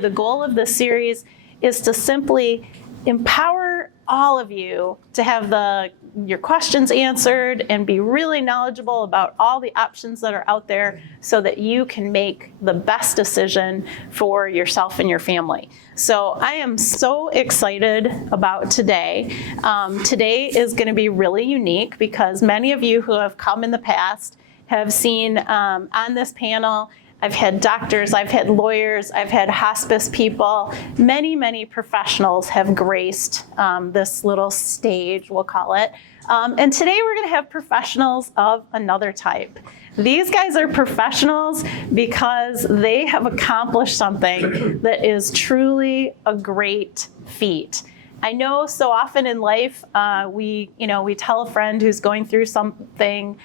The goal of this series is to simply empower all of you to have your questions answered and be really knowledgeable about all the options that are out there so that you can make the best decision for yourself and your family. So I am so excited about today. Today is going to be really unique because many of you who have come in the past have seen on this panel, I've had doctors, I've had lawyers, I've had hospice people. Many, many professionals have graced this little stage, we'll call it. And today we're going to have professionals of another type. These guys are professionals because they have accomplished something that is truly a great feat. I know so often in life, we tell a friend who's going through something,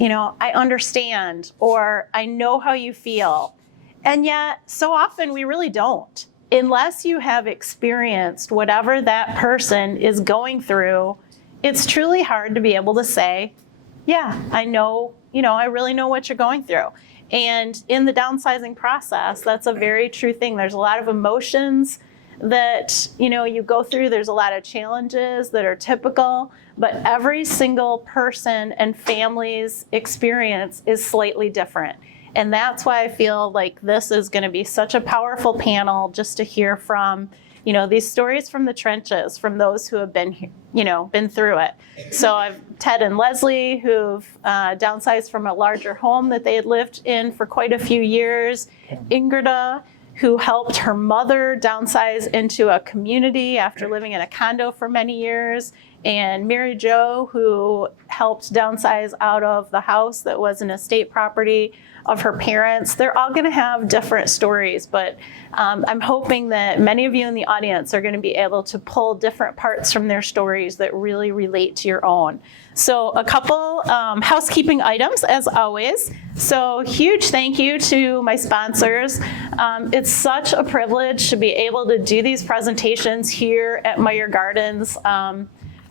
I understand, or I know how you feel. And yet, so often we really don't. Unless you have experienced whatever that person is going through, it's truly hard to be able to say, yeah, I know, I really know what you're going through. And in the downsizing process, that's a very true thing. There's a lot of emotions that, you go through. There's a lot of challenges that are typical, but every single person and family's experience is slightly different. And that's why I feel like this is going to be such a powerful panel just to hear from, these stories from the trenches, from those who have been through it. So I've Ted and Leslie who've downsized from a larger home that they had lived in for quite a few years. Ingrida, who helped her mother downsize into a community after living in a condo for many years, and Mary Jo, who helped downsize out of the house that was an estate property of her parents. They're all going to have different stories, but I'm hoping that many of you in the audience are going to be able to pull different parts from their stories that really relate to your own. So a couple housekeeping items, as always. So huge thank you to my sponsors. It's such a privilege to be able to do these presentations here at Meyer Gardens.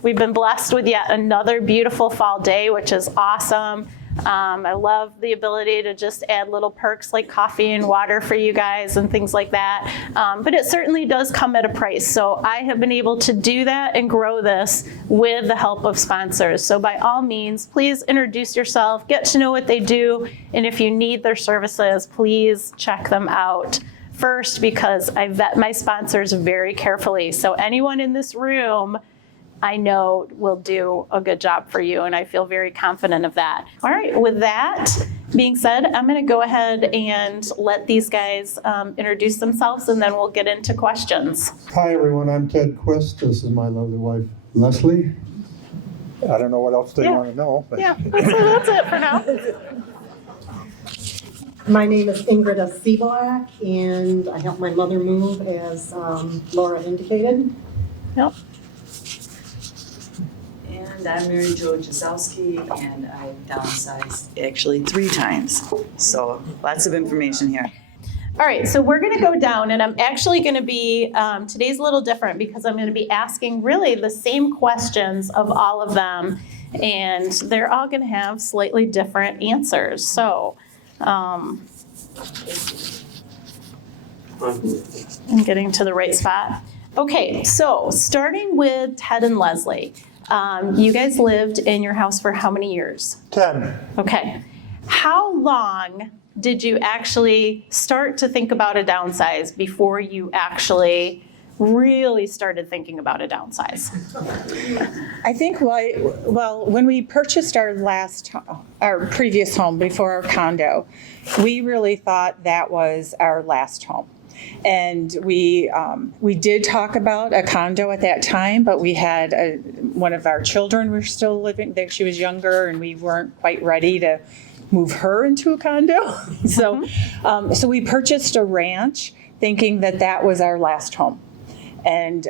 We've been blessed with yet another beautiful fall day, which is awesome. I love the ability to just add little perks like coffee and water for you guys and things like that. But it certainly does come at a price. So I have been able to do that and grow this with the help of sponsors. So by all means, please introduce yourself, get to know what they do. And if you need their services, please check them out first, because I vet my sponsors very carefully. So anyone in this room I know will do a good job for you, and I feel very confident of that. All right, with that being said, I'm going to go ahead and let these guys introduce themselves, and then we'll get into questions. Hi, everyone. I'm Ted Quist. This is my lovely wife, Leslie. I don't know what else they want to know. But. Yeah, that's it for now. My name is Ingrida Seablack, and I helped my mother move, as Laura indicated. Yep. And I'm Mary Jo Jasowski, and I've downsized actually 3 times. So lots of information here. All right, so we're going to go down, and I'm actually going to be, today's a little different because I'm going to be asking really the same questions of all of them, and they're all going to have slightly different answers. So I'm getting to the right spot. Okay, so starting with Ted and Leslie. You guys lived in your house for how many years? 10. Okay. How long did you actually start to think about a downsize before you actually really started thinking about a downsize? I think, when we purchased our previous home before our condo, we really thought that was our last home. And we did talk about a condo at that time, but we had one of our children were still living there. She was younger, and we weren't quite ready to move her into a condo. So we purchased a ranch thinking that that was our last home. And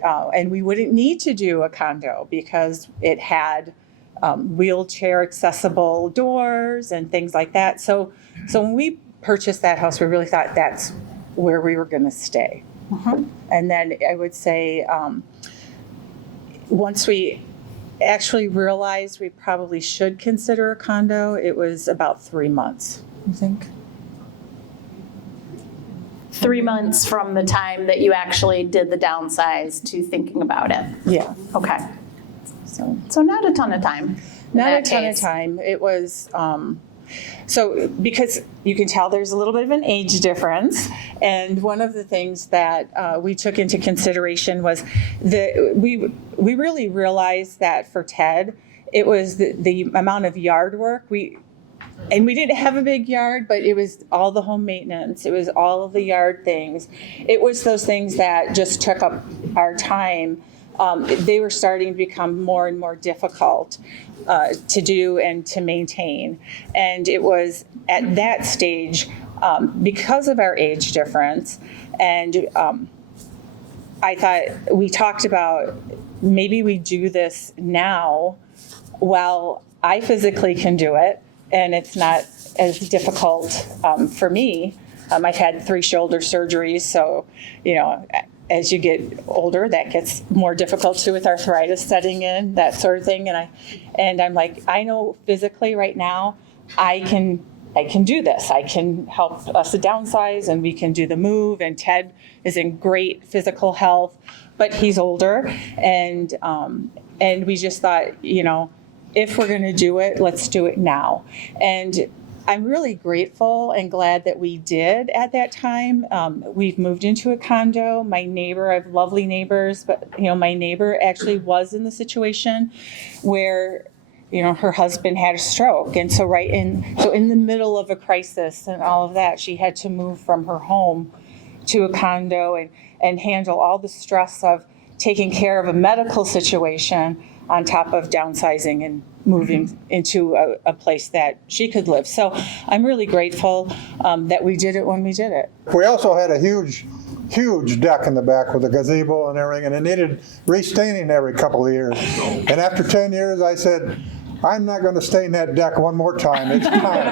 we wouldn't need to do a condo because it had wheelchair accessible doors and things like that. So when we purchased that house, we really thought that's where we were going to stay. And then I would say once we actually realized we probably should consider a condo, it was about 3 months, I think. 3 months from the time that you actually did the downsize to thinking about it. Yeah. Okay. So not a ton of time. in Not a that ton of case. time. It was, so because you can tell there's a little bit of an age difference. And one of the things that we took into consideration was that we really realized that for Ted, it was the amount of yard work. And we didn't have a big yard, but it was all the home maintenance. It was all of the yard things. It was those things that just took up our time. They were starting to become more and more difficult to do and to maintain. And it was at that stage, because of our age difference, and I thought we talked about maybe we do this now while I physically can do it, and it's not as difficult for me. I've had 3 shoulder surgeries, so, as you get older, that gets more difficult too, with arthritis setting in, that sort of thing. And I'm like, I know physically right now, I can do this. I can help us to downsize, and we can do the move. And Ted is in great physical health, but he's older, and we just thought, if we're going to do it, let's do it now. And I'm really grateful and glad that we did at that time. We've moved into a condo. My neighbor, I have lovely neighbors, but my neighbor actually was in the situation where, her husband had a stroke. And so in the middle of a crisis and all of that, she had to move from her home to a condo and handle all the stress of taking care of a medical situation on top of downsizing and moving into a place that she could live. So I'm really grateful that we did it when we did it. We also had a huge deck in the back with a gazebo and everything, and it needed restaining every couple of years. And after 10 years, I said, I'm not going to stain that deck one more time. It's time.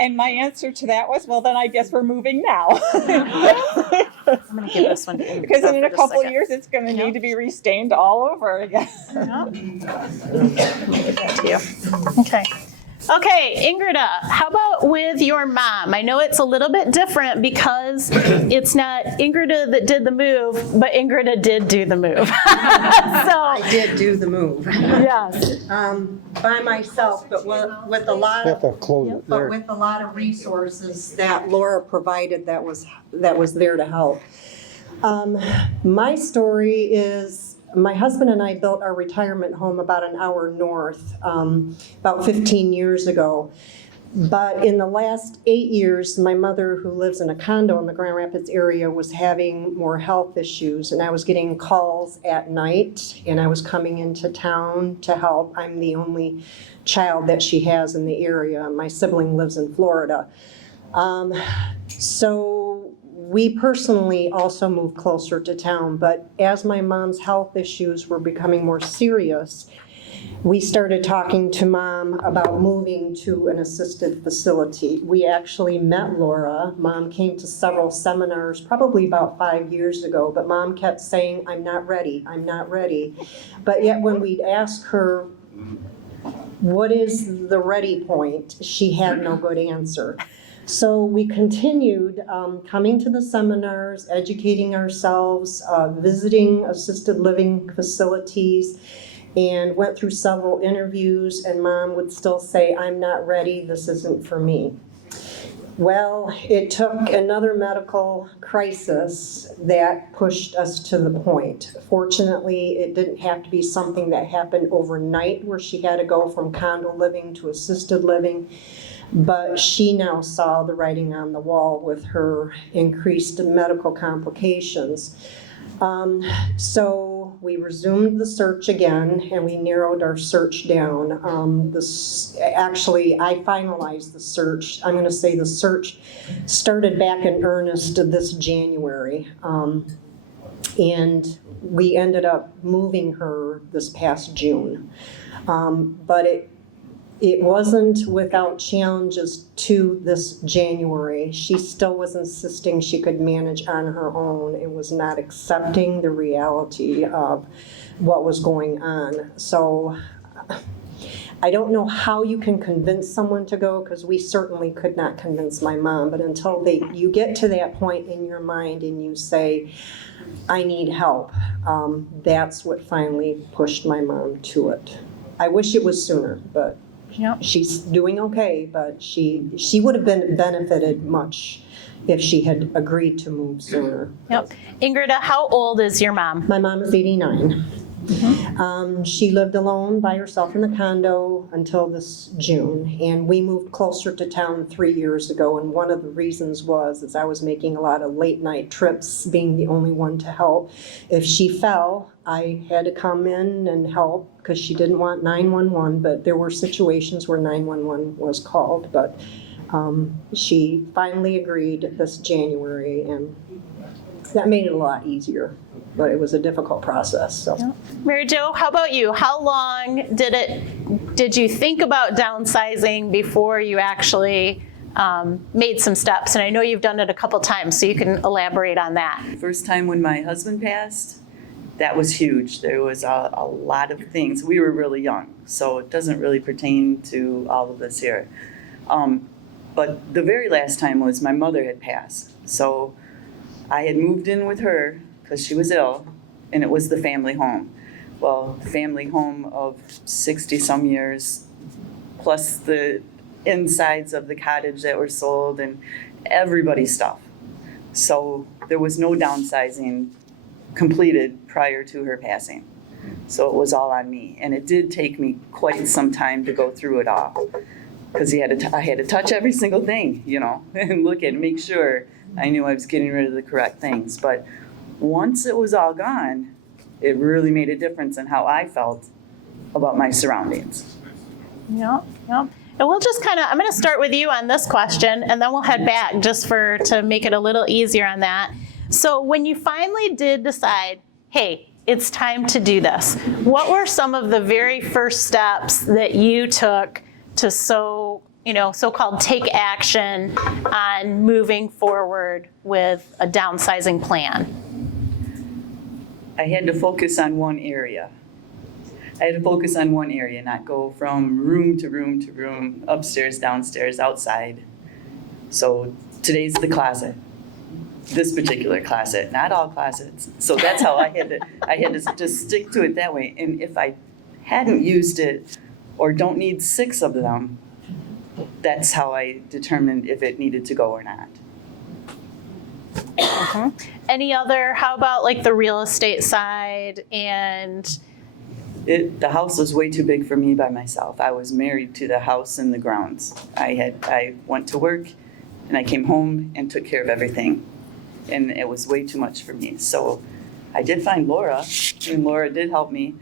And my answer to that was, well, then I guess we're moving now. I'm going to give this one to Ingrid. Because in for a just couple second. years, it's going to need to be restained all over again. Yep. Give that to you. Okay. Okay, Ingrida, how about with your mom? I know it's a little bit different because it's not Ingrida that did the move, but Ingrida did do the move. I did do the move. Yes. By myself, but with a lot You have of to close it but there. with a lot of resources that Laura provided that was there to help. My story is, my husband and I built our retirement home about an hour north, about 15 years ago. But in the last 8 years, my mother, who lives in a condo in the Grand Rapids area, was having more health issues. And I was getting calls at night, and I was coming into town to help. I'm the only child that she has in the area. My sibling lives in Florida. So we personally also moved closer to town, but as my mom's health issues were becoming more serious, we started talking to Mom about moving to an assisted facility. We actually met Laura. Mom came to several seminars probably about 5 years ago, but Mom kept saying, I'm not ready, I'm not ready. But yet when we'd ask her, what is the ready point, she had no good answer. So we continued coming to the seminars, educating ourselves, visiting assisted living facilities, and went through several interviews, and Mom would still say, I'm not ready, this isn't for me. Well, it took another medical crisis that pushed us to the point. Fortunately, it didn't have to be something that happened overnight where she had to go from condo living to assisted living. But she now saw the writing on the wall with her increased medical complications. So we resumed the search again, and we narrowed our search down. Actually, I finalized the search. I'm going to say the search started back in earnest this January. And we ended up moving her this past June. But it wasn't without challenges to this January. She still was insisting she could manage on her own and was not accepting the reality of what was going on. So I don't know how you can convince someone to go, because we certainly could not convince my mom, but until you get to that point in your mind and you say, I need help, that's what finally pushed my mom to it. I wish it was sooner, but Yep. she's doing okay, but she would have been benefited much if she had agreed to move sooner. Yep. Ingrid, how old is your mom? My mom is 89. She lived alone by herself in the condo until this June, and we moved closer to town 3 years ago, and one of the reasons was I was making a lot of late night trips, being the only one to help. If she fell, I had to come in and help because she didn't want 911, but there were situations where 911 was called, but she finally agreed this January, and that made it a lot easier, but it was a difficult process. So, Mary Jo, how about you? How long did you think about downsizing before you actually made some steps? And I know you've done it a couple times, so you can elaborate on that. First time when my husband passed, that was huge. There was a lot of things. We were really young, so it doesn't really pertain to all of us here. But the very last time was my mother had passed. So I had moved in with her because she was ill, and it was the family home. Well, the family home of 60-some years, plus the insides of the cottage that were sold and everybody's stuff. So there was no downsizing completed prior to her passing. So it was all on me. And it did take me quite some time to go through it all. Because I had to touch every single thing, and look at, make sure I knew I was getting rid of the correct things. But once it was all gone, it really made a difference in how I felt about my surroundings. Yep. And we'll just I'm going to start with you on this question, and then we'll head back just to make it a little easier on that. So when you finally did decide, hey, it's time to do this, what were some of the very first steps that you took to so-called take action on moving forward with a downsizing plan? I had to focus on one area. Not go from room to room to room, upstairs, downstairs, outside. So today's the closet. This particular closet, not all closets. So that's how I had to just stick to it that way. And if I hadn't used it or don't need 6 of them, that's how I determined if it needed to go or not. Any other, how about like the real estate side and? The house was way too big for me by myself. I was married to the house and the grounds. I went to work and I came home and took care of everything. And it was way too much for me. So I did find Laura, and Laura did help me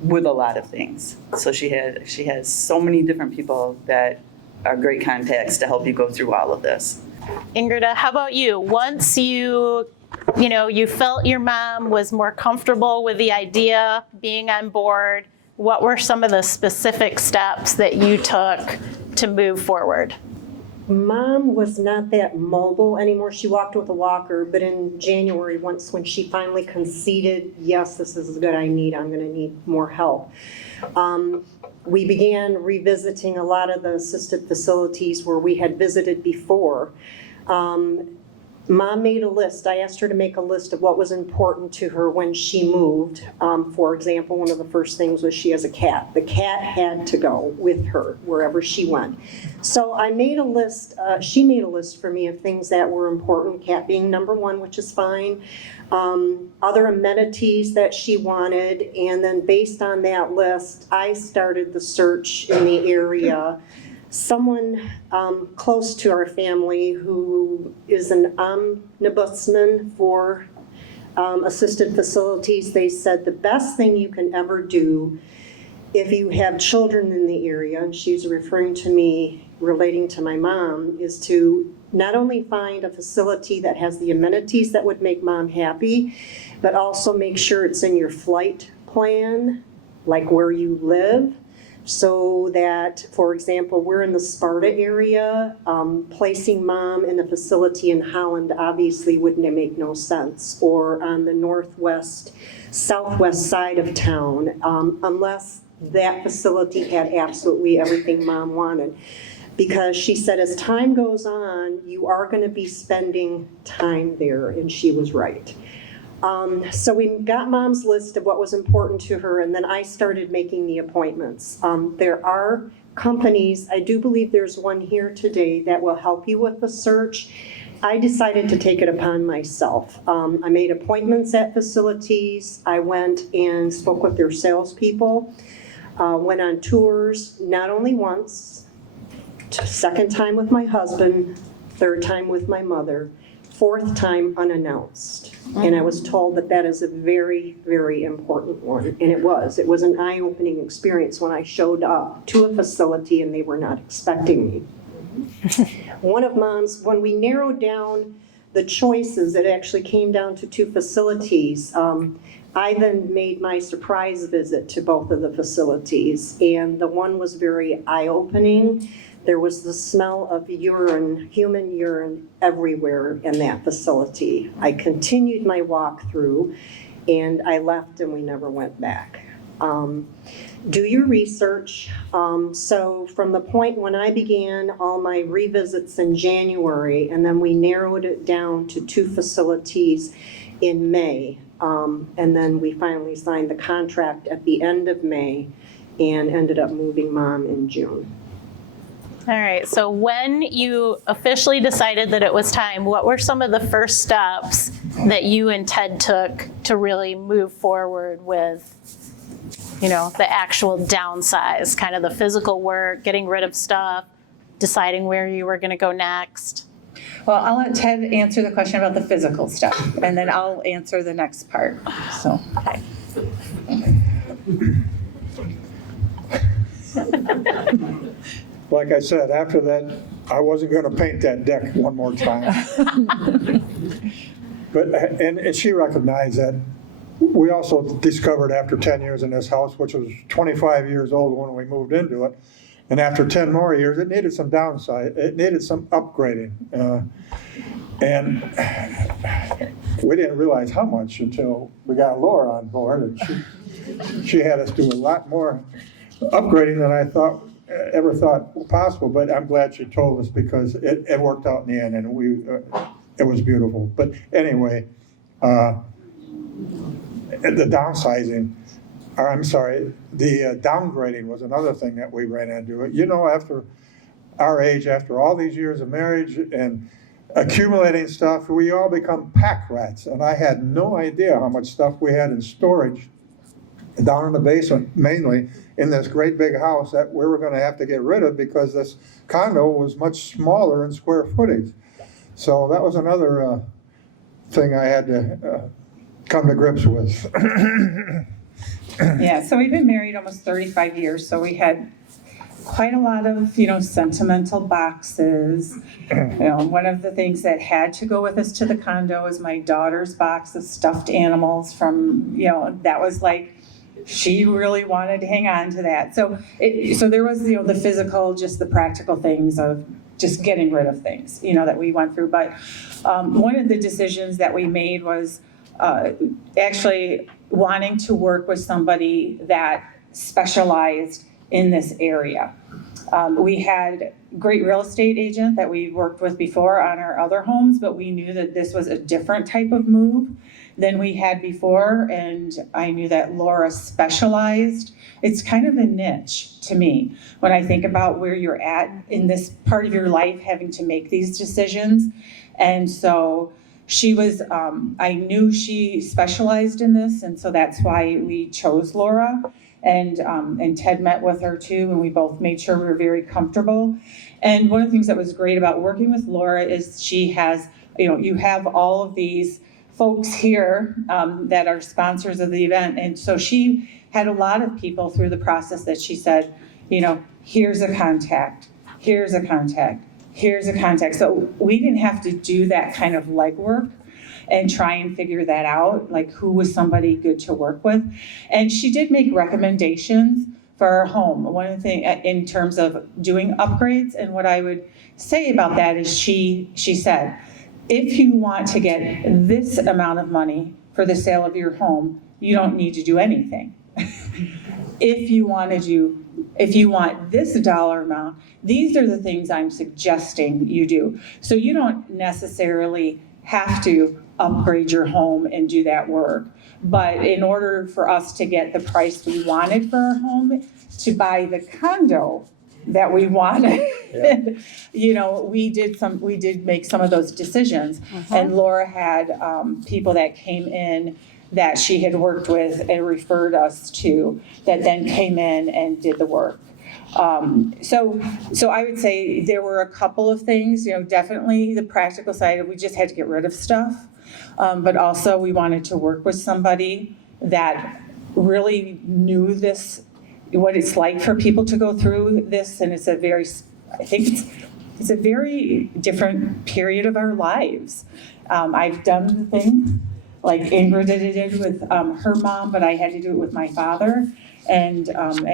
with a lot of things. So she has so many different people that are great contacts to help you go through all of this. Ingrid, how about you? Once you felt your mom was more comfortable with the idea, being on board, what were some of the specific steps that you took to move forward? Mom was not that mobile anymore. She walked with a walker, but in January, when she finally conceded, yes, this is good, I'm going to need more help. We began revisiting a lot of the assisted facilities where we had visited before. Mom made a list. I asked her to make a list of what was important to her when she moved. For example, one of the first things was she has a cat. The cat had to go with her wherever she went. So I made a list, she made a list for me of things that were important, cat being number 1, which is fine. Other amenities that she wanted, and then based on that list, I started the search in the area. Someone close to our family who is an ombudsman for assisted facilities, they said the best thing you can ever do if you have children in the area, and she's referring to me relating to my mom, is to not only find a facility that has the amenities that would make mom happy, but also make sure it's in your flight plan, like where you live. So that, for example, we're in the Sparta area, placing mom in a facility in Holland obviously wouldn't make no sense, or on the southwest side of town, unless that facility had absolutely everything Mom wanted. Because she said, as time goes on, you are going to be spending time there, and she was right. So we got Mom's list of what was important to her, and then I started making the appointments. There are companies, I do believe there's one here today that will help you with the search. I decided to take it upon myself. I made appointments at facilities. I went and spoke with their salespeople, went on tours, not only once, second time with my husband, third time with my mother, fourth time unannounced. And I was told that that is a very, very important one. And it was. It was an eye-opening experience when I showed up to a facility and they were not expecting me. One of Mom's, when we narrowed down the choices, it actually came down to 2 facilities. I then made my surprise visit to both of the facilities, and the one was very eye-opening. There was the smell of urine, human urine, everywhere in that facility. I continued my walk through, and I left and we never went back. Do your research. So from the point when I began all my revisits in January, and then we narrowed it down to 2 facilities in May, and then we finally signed the contract at the end of May and ended up moving Mom in June. All right, so when you officially decided that it was time, what were some of the first steps that you and Ted took to really move forward with, you know, the actual downsize, kind of the physical work, getting rid of stuff, deciding where you were going to go next? Well, I'll let Ted answer the question about the physical stuff, and then I'll answer the next part. So, Okay. Like I said, after that, I wasn't going to paint that deck one more time. But, and she recognized that. We also discovered after 10 years in this house, which was 25 years old when we moved into it, and after 10 more years, it needed some downside. It needed some upgrading. And we didn't realize how much until we got Laura on board, and she had us do a lot more upgrading than I ever thought possible. But I'm glad she told us, because it worked out in the end, and it was beautiful. But anyway, the downsizing, or I'm sorry, the downgrading was another thing that we ran into. You know, after our age, after all these years of marriage and accumulating stuff, we all become pack rats. And I had no idea how much stuff we had in storage down in the basement, mainly in this great big house that we were going to have to get rid of, because this condo was much smaller in square footage. So that was another thing I had to come to grips with. yeah, so we've been married almost 35 years, so we had quite a lot of, sentimental boxes. One of the things that had to go with us to the condo was my daughter's box of stuffed animals from, that was like, she really wanted to hang on to that. So there was, the physical, just the practical things of just getting rid of things, that we went through. But one of the decisions that we made was actually wanting to work with somebody that specialized in this area. We had a great real estate agent that we worked with before on our other homes, but we knew that this was a different type of move than we had before, and I knew that Laura specialized. It's kind of a niche to me when I think about where you're at in this part of your life, having to make these decisions. And so she was, I knew she specialized in this, and so that's why we chose Laura. And Ted met with her too, and we both made sure we were very comfortable. And one of the things that was great about working with Laura is she has, you have all of these folks here that are sponsors of the event. And so she had a lot of people through the process that she said, here's a contact, here's a contact, here's a contact. So we didn't have to do that kind of legwork and try and figure that out, like who was somebody good to work with. And she did make recommendations for our home. One of the things in terms of doing upgrades, and what I would say about that is she said, if you want to get this amount of money for the sale of your home, you don't need to do anything. if you want this dollar amount, these are the things I'm suggesting you do. So you don't necessarily have to upgrade your home and do that work. But in order for us to get the price we wanted for our home, to buy the condo that we wanted, we did make some of those decisions. And Laura had people that came in that she had worked with and referred us to that then came in and did the work. So I would say there were a couple of things, definitely the practical side, we just had to get rid of stuff. But also we wanted to work with somebody that really knew this, what it's like for people to go through this. And it's a very different period of our lives. I've done the thing like Ingrid did with her mom, but I had to do it with my father. And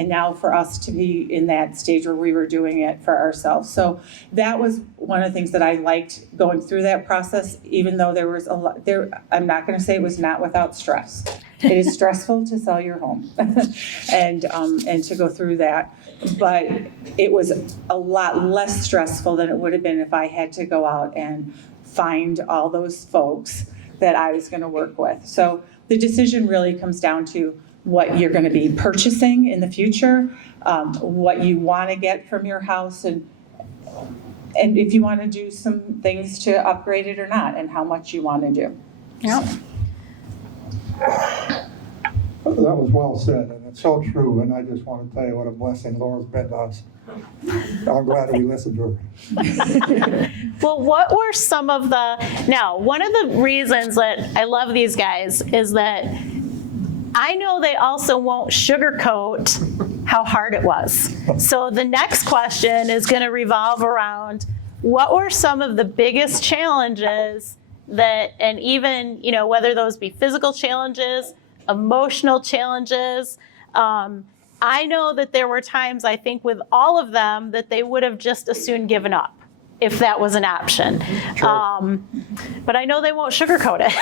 now for us to be in that stage where we were doing it for ourselves. So that was one of the things that I liked going through that process, even though there was a lot there. I'm not going to say it was not without stress. It is stressful to sell your home and to go through that. But it was a lot less stressful than it would have been if I had to go out and find all those folks that I was going to work with. So the decision really comes down to what you're going to be purchasing in the future, what you want to get from your house, and if you want to do some things to upgrade it or not, and how much you want to do. Yeah. That was well said, and it's so true, and I just want to tell you what a blessing Laura's been to us. I'm glad we listened to her. Well, what were some of one of the reasons that I love these guys is that I know they also won't sugarcoat how hard it was. So the next question is going to revolve around what were some of the biggest challenges that, and even, whether those be physical challenges, emotional challenges. I know that there were times, I think, with all of them that they would have just as soon given up if that was an option. But I know they won't sugarcoat it.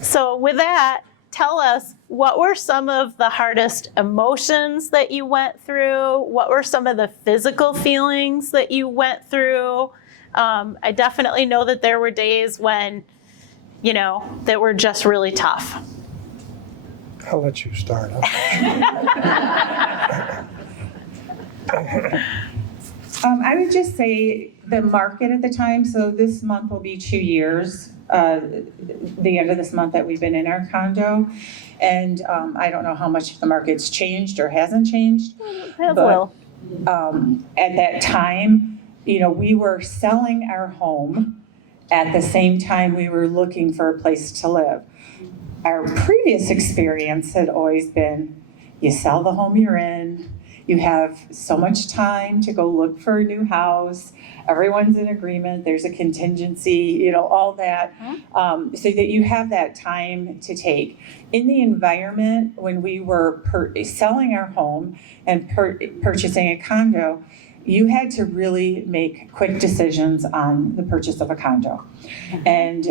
So with that, tell us, what were some of the hardest emotions that you went through? What were some of the physical feelings that you went through? I definitely know that there were days when, that were just really tough. I'll let you start. I would just say the market at the time, so this month will be 2 years, the end of this month that we've been in our condo. And I don't know how much the market's changed or hasn't changed. It will. At that time, we were selling our home at the same time we were looking for a place to live. Our previous experience had always been, you sell the home you're in, you have so much time to go look for a new house, everyone's in agreement, there's a contingency, all that, so that you have that time to take. In the environment when we were selling our home and purchasing a condo, you had to really make quick decisions on the purchase of a condo. And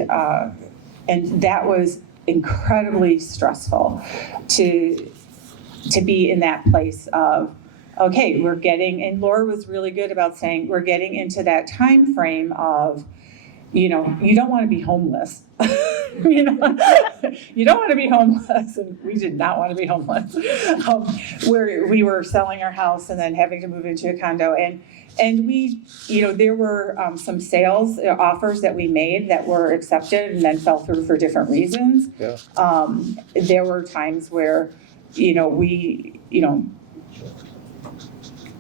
that was incredibly stressful to be in that place of, okay, we're getting, and Laura was really good about saying, we're getting into that time frame of, you don't want to be homeless. You don't want to be homeless, and we did not want to be homeless. Where we were selling our house and then having to move into a condo, and we, there were some sales offers that we made that were accepted and then fell through for different reasons. Yeah. There were times where, we,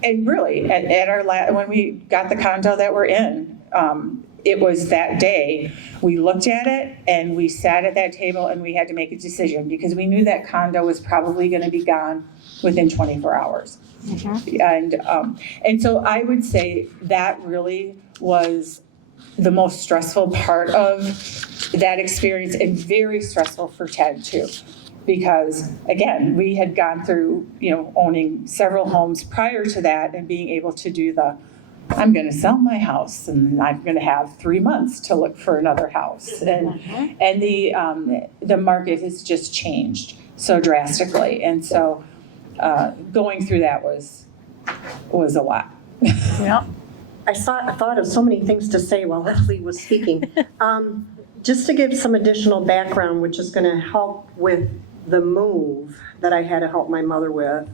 and really at our when we got the condo that we're in, it was that day we looked at it and we sat at that table and we had to make a decision because we knew that condo was probably going to be gone within 24 hours. Mm-hmm. And so I would say that really was the most stressful part of that experience, and very stressful for Ted too. Because again, we had gone through, owning several homes prior to that and being able to do I'm going to sell my house and I'm going to have 3 months to look for another house. And the market has just changed so drastically. And so going through that was a lot. Yep. I thought of so many things to say while Leslie was speaking. Just to give some additional background, which is going to help with the move that I had to help my mother with.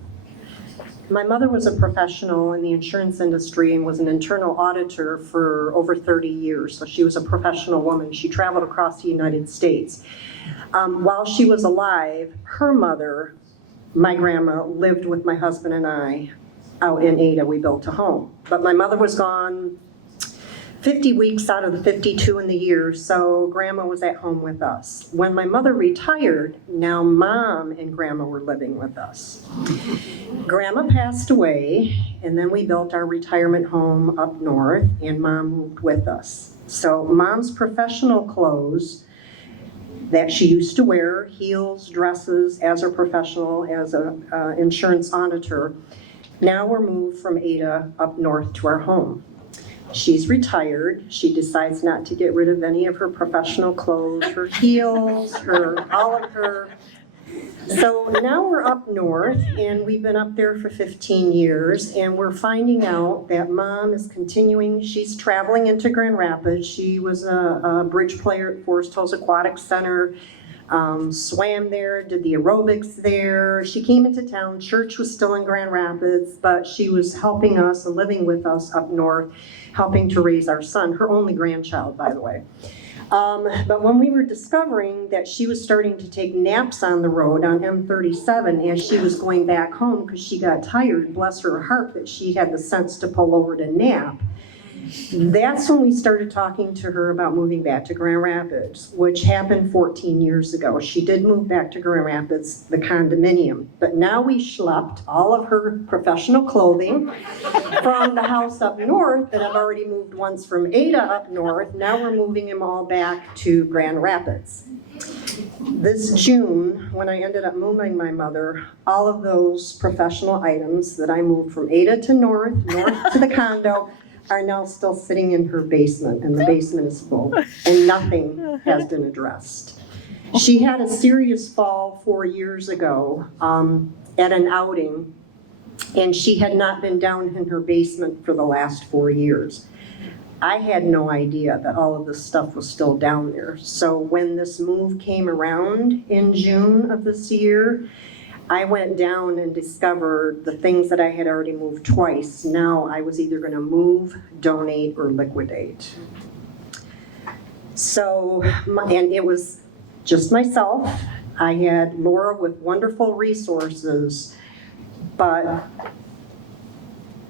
My mother was a professional in the insurance industry and was an internal auditor for over 30 years. So she was a professional woman. She traveled across the United States. While she was alive, her mother, my grandma, lived with my husband and I out in Ada. We built a home. But my mother was gone 50 weeks out of the 52 in the year, so grandma was at home with us. When my mother retired, now mom and grandma were living with us. Grandma passed away, and then we built our retirement home up north, and mom moved with us. So mom's professional clothes that she used to wear, heels, dresses, as a professional, as an insurance auditor, now were moved from Ada up north to our home. She's retired. She decides not to get rid of any of her professional clothes, her heels, all of her. So now we're up north, and we've been up there for 15 years, and we're finding out that mom is continuing. She's traveling into Grand Rapids. She was a bridge player at Forest Hills Aquatic Center, swam there, did the aerobics there. She came into town. Church was still in Grand Rapids, but she was helping us and living with us up north, helping to raise our son, her only grandchild, by the way. But when we were discovering that she was starting to take naps on the road on M37 as she was going back home because she got tired, bless her heart, that she had the sense to pull over to nap, that's when we started talking to her about moving back to Grand Rapids, which happened 14 years ago. She did move back to Grand Rapids, the condominium. But now we schlepped all of her professional clothing from the house up north that I've already moved once from Ada up north. Now we're moving them all back to Grand Rapids. This June, when I ended up moving my mother, all of those professional items that I moved from Ada to north to the condo, are now still sitting in her basement, and the basement is full, and nothing has been addressed. She had a serious fall 4 years ago at an outing, and she had not been down in her basement for the last 4 years. I had no idea that all of this stuff was still down there. So when this move came around in June of this year, I went down and discovered the things that I had already moved twice. Now I was either going to move, donate, or liquidate. So, and it was just myself. I had Laura with wonderful resources, but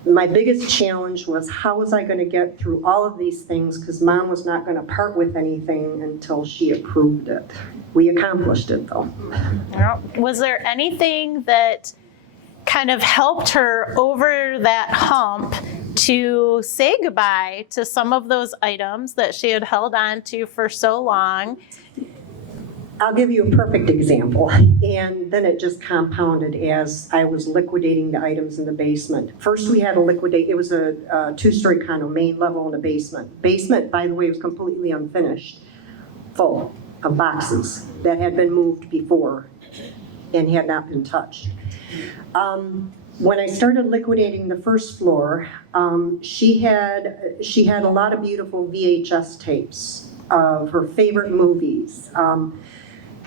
my biggest challenge was how was I going to get through all of these things, because mom was not going to part with anything until she approved it. We accomplished it though. Was there anything that kind of helped her over that hump to say goodbye to some of those items that she had held on to for so long? I'll give you a perfect example, and then it just compounded as I was liquidating the items in the basement. First we had to liquidate, it was a two-story condo, main level and a basement. Basement, by the way, was completely unfinished, full of boxes that had been moved before and had not been touched. When I started liquidating the first floor, she had a lot of beautiful VHS tapes of her favorite movies.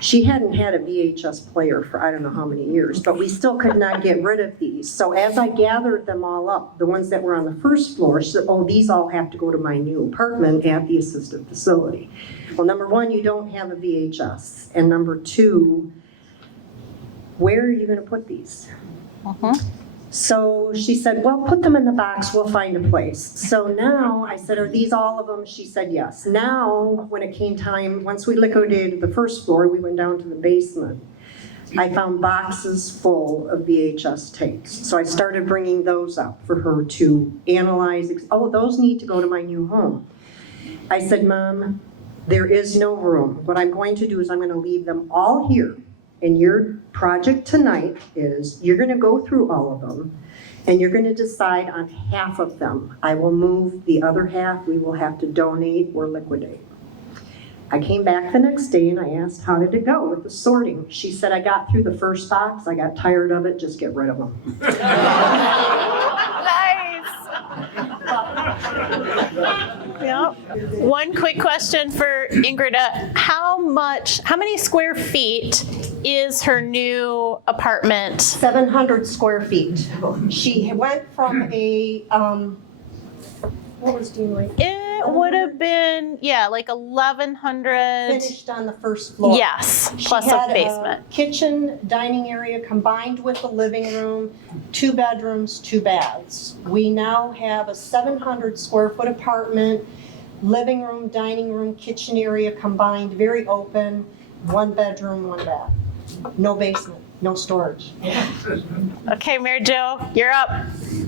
She hadn't had a VHS player for I don't know how many years, but we still could not get rid of these. So as I gathered them all up, the ones that were on the first floor, she said, oh, these all have to go to my new apartment at the assisted facility. Well, number one, you don't have a VHS. And number two, where are you going to put these? So she said, well, put them in the box, we'll find a place. So now I said, are these all of them? She said, yes. Now, when it came time, once we liquidated the first floor, we went down to the basement. I found boxes full of VHS tapes. So I started bringing those up for her to analyze. Oh, those need to go to my new home. I said, Mom, there is no room. What I'm going to do is I'm going to leave them all here. And your project tonight is you're going to go through all of them and you're going to decide on half of them. I will move the other half. We will have to donate or liquidate. I came back the next day and I asked, how did it go with the sorting? She said, I got through the first box, I got tired of it, just get rid of them. Nice. Yep. One quick question for Ingrid. How many square feet is her new apartment? 700 square feet. She went from a, what was Dean like? It would have been, like 1,100. Finished on the first floor. Yes, plus She had a basement. Kitchen, dining area combined with the living room, 2 bedrooms, 2 baths. We now have a 700 square foot apartment, living room, dining room, kitchen area combined, very open, 1 bedroom, 1 bath. No basement, no storage. Okay, Mary Jo, you're up.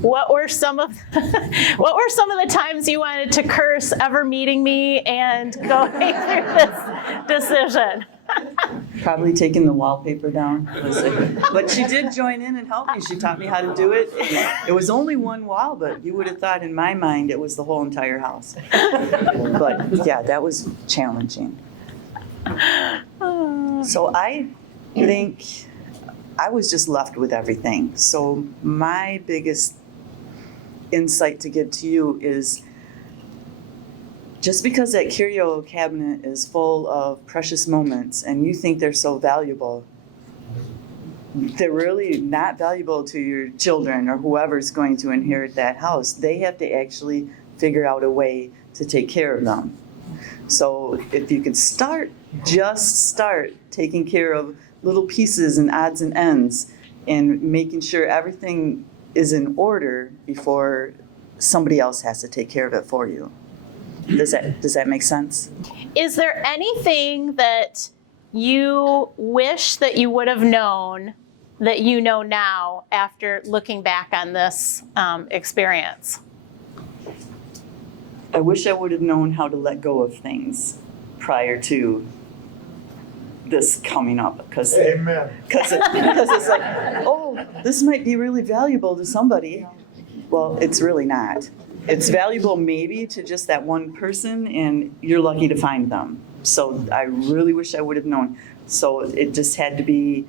What were some of the times you wanted to curse ever meeting me and going through this decision? Probably taking the wallpaper down. But she did join in and help me. She taught me how to do it. It was only one wall, but you would have thought in my mind it was the whole entire house. But yeah, that was challenging. So I think I was just left with everything. So my biggest insight to give to you is just because that curio cabinet is full of precious moments and you think they're so valuable, they're really not valuable to your children or whoever's going to inherit that house. They have to actually figure out a way to take care of them. So if you could just start taking care of little pieces and odds and ends and making sure everything is in order before somebody else has to take care of it for you. Does that make sense? Is there anything that you wish that you would have known that you know now after looking back on this experience? I wish I would have known how to let go of things prior to this coming up, because it's like, oh, this might be really valuable to somebody. Well, it's really not. It's valuable maybe to just that one person, and you're lucky to find them. So I really wish I would have known. So it just had to be,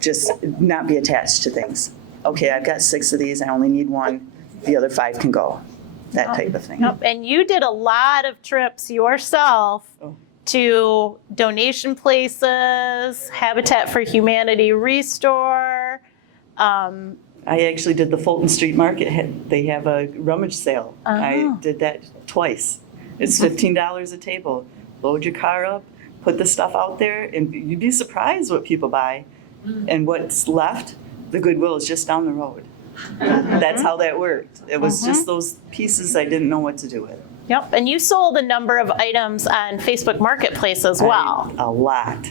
just not be attached to things. Okay, I've got 6 of these, I only need 1, the other 5 can go. That type of thing. Nope. And you did a lot of trips yourself to donation places, Habitat for Humanity Restore. I actually did the Fulton Street Market. They have a rummage sale. I did that twice. It's $15 a table. Load your car up, put the stuff out there, and you'd be surprised what people buy. And what's left, the Goodwill is just down the road. That's how that worked. It was just those pieces I didn't know what to do with. Yep, and you sold a number of items on Facebook Marketplace as well. A lot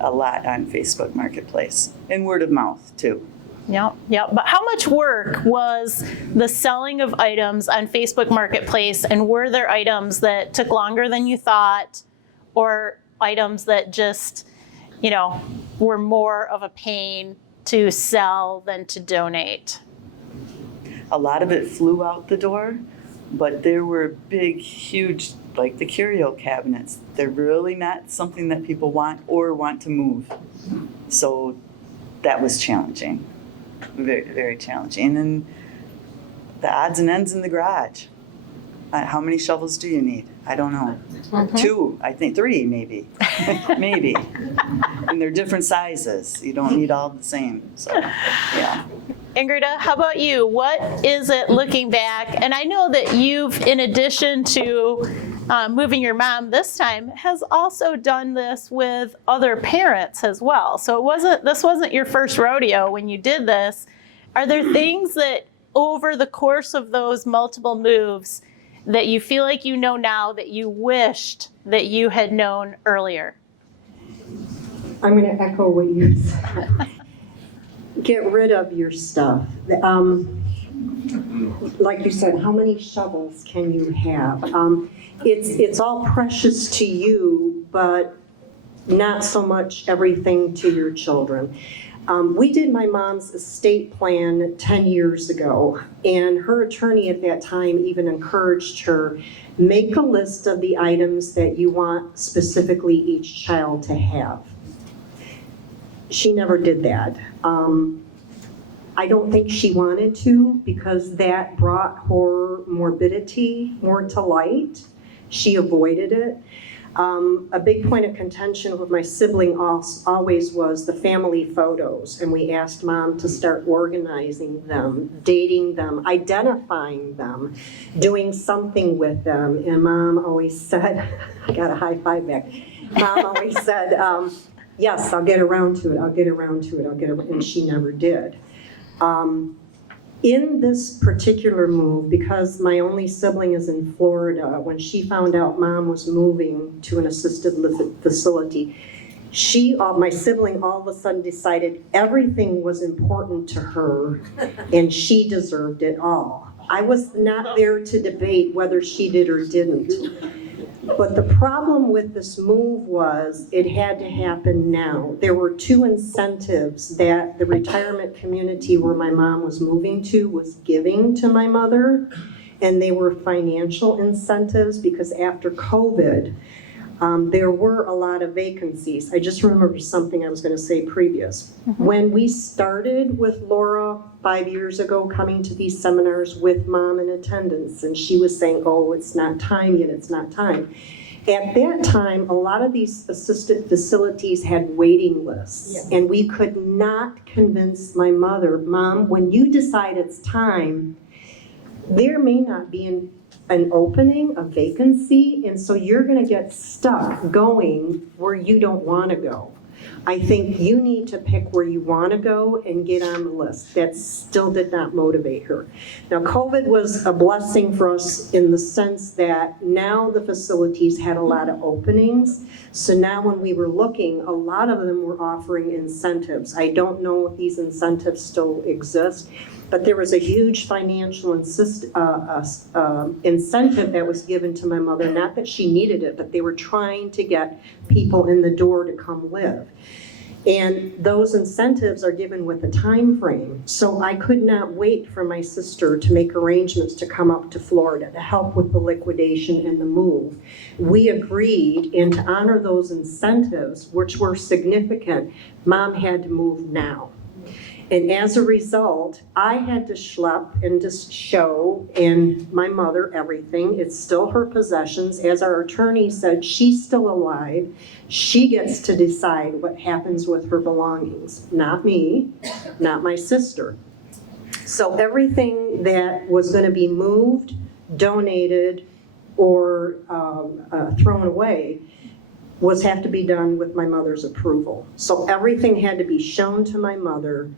on Facebook Marketplace. And word of mouth, too. Yep. But how much work was the selling of items on Facebook Marketplace, and were there items that took longer than you thought, or items that just, were more of a pain to sell than to donate? A lot of it flew out the door, but there were big, huge, like the curio cabinets. They're really not something that people want to move. So that was challenging, very, very challenging. And then the odds and ends in the garage. How many shovels do you need? I don't know. 2, I think 3 maybe. Maybe. And they're different sizes. You don't need all the same. So, yeah. Ingrid, how about you? What is it looking back? And I know that you've, in addition to moving your mom this time, has also done this with other parents as well. So this wasn't your first rodeo when you did this. Are there things that over the course of those multiple moves that you feel like you know now that you wished that you had known earlier? I'm going to echo what you said. Get rid of your stuff. Like you said, how many shovels can you have? It's all precious to you, but not so much everything to your children. We did my mom's estate plan 10 years ago, and her attorney at that time even encouraged her, make a list of the items that you want specifically each child to have. She never did that. I don't think she wanted to, because that brought her morbidity more to light. She avoided it. A big point of contention with my sibling always was the family photos, and we asked Mom to start organizing them, dating them, identifying them, doing something with them, and Mom always said, I got a high five back, Mom always said, yes, I'll get around to it, I'll get around to it, I'll get around, and she never did. In this particular move, because my only sibling is in Florida, when she found out Mom was moving to an assisted living facility, my sibling all of a sudden decided everything was important to her and she deserved it all. I was not there to debate whether she did or didn't. But the problem with this move was it had to happen now. There were two incentives that the retirement community where my mom was moving to was giving to my mother, and they were financial incentives because after COVID, there were a lot of vacancies. I just remembered something I was going to say previous. When we started with Laura 5 years ago coming to these seminars with Mom in attendance, and she was saying, oh, it's not time yet, it's not time. At that time, a lot of these assisted facilities had waiting lists, and we could not convince my mother, Mom, when you decide it's time, there may not be an opening, a vacancy, and so you're going to get stuck going where you don't want to go. I think you need to pick where you want to go and get on the list. That still did not motivate her. Now, COVID was a blessing for us in the sense that now the facilities had a lot of openings. So now when we were looking, a lot of them were offering incentives. I don't know if these incentives still exist, but there was a huge financial incentive that was given to my mother, not that she needed it, but they were trying to get people in the door to come live. And those incentives are given with a time frame. So I could not wait for my sister to make arrangements to come up to Florida to help with the liquidation and the move. We agreed, and to honor those incentives, which were significant, Mom had to move now. And as a result, I had to schlep and just show and my mother everything. It's still her possessions. As our attorney said, she's still alive. She gets to decide what happens with her belongings. Not me, not my sister. So everything that was going to be moved, donated, or thrown away have to be done with my mother's approval. So everything had to be shown to my mother,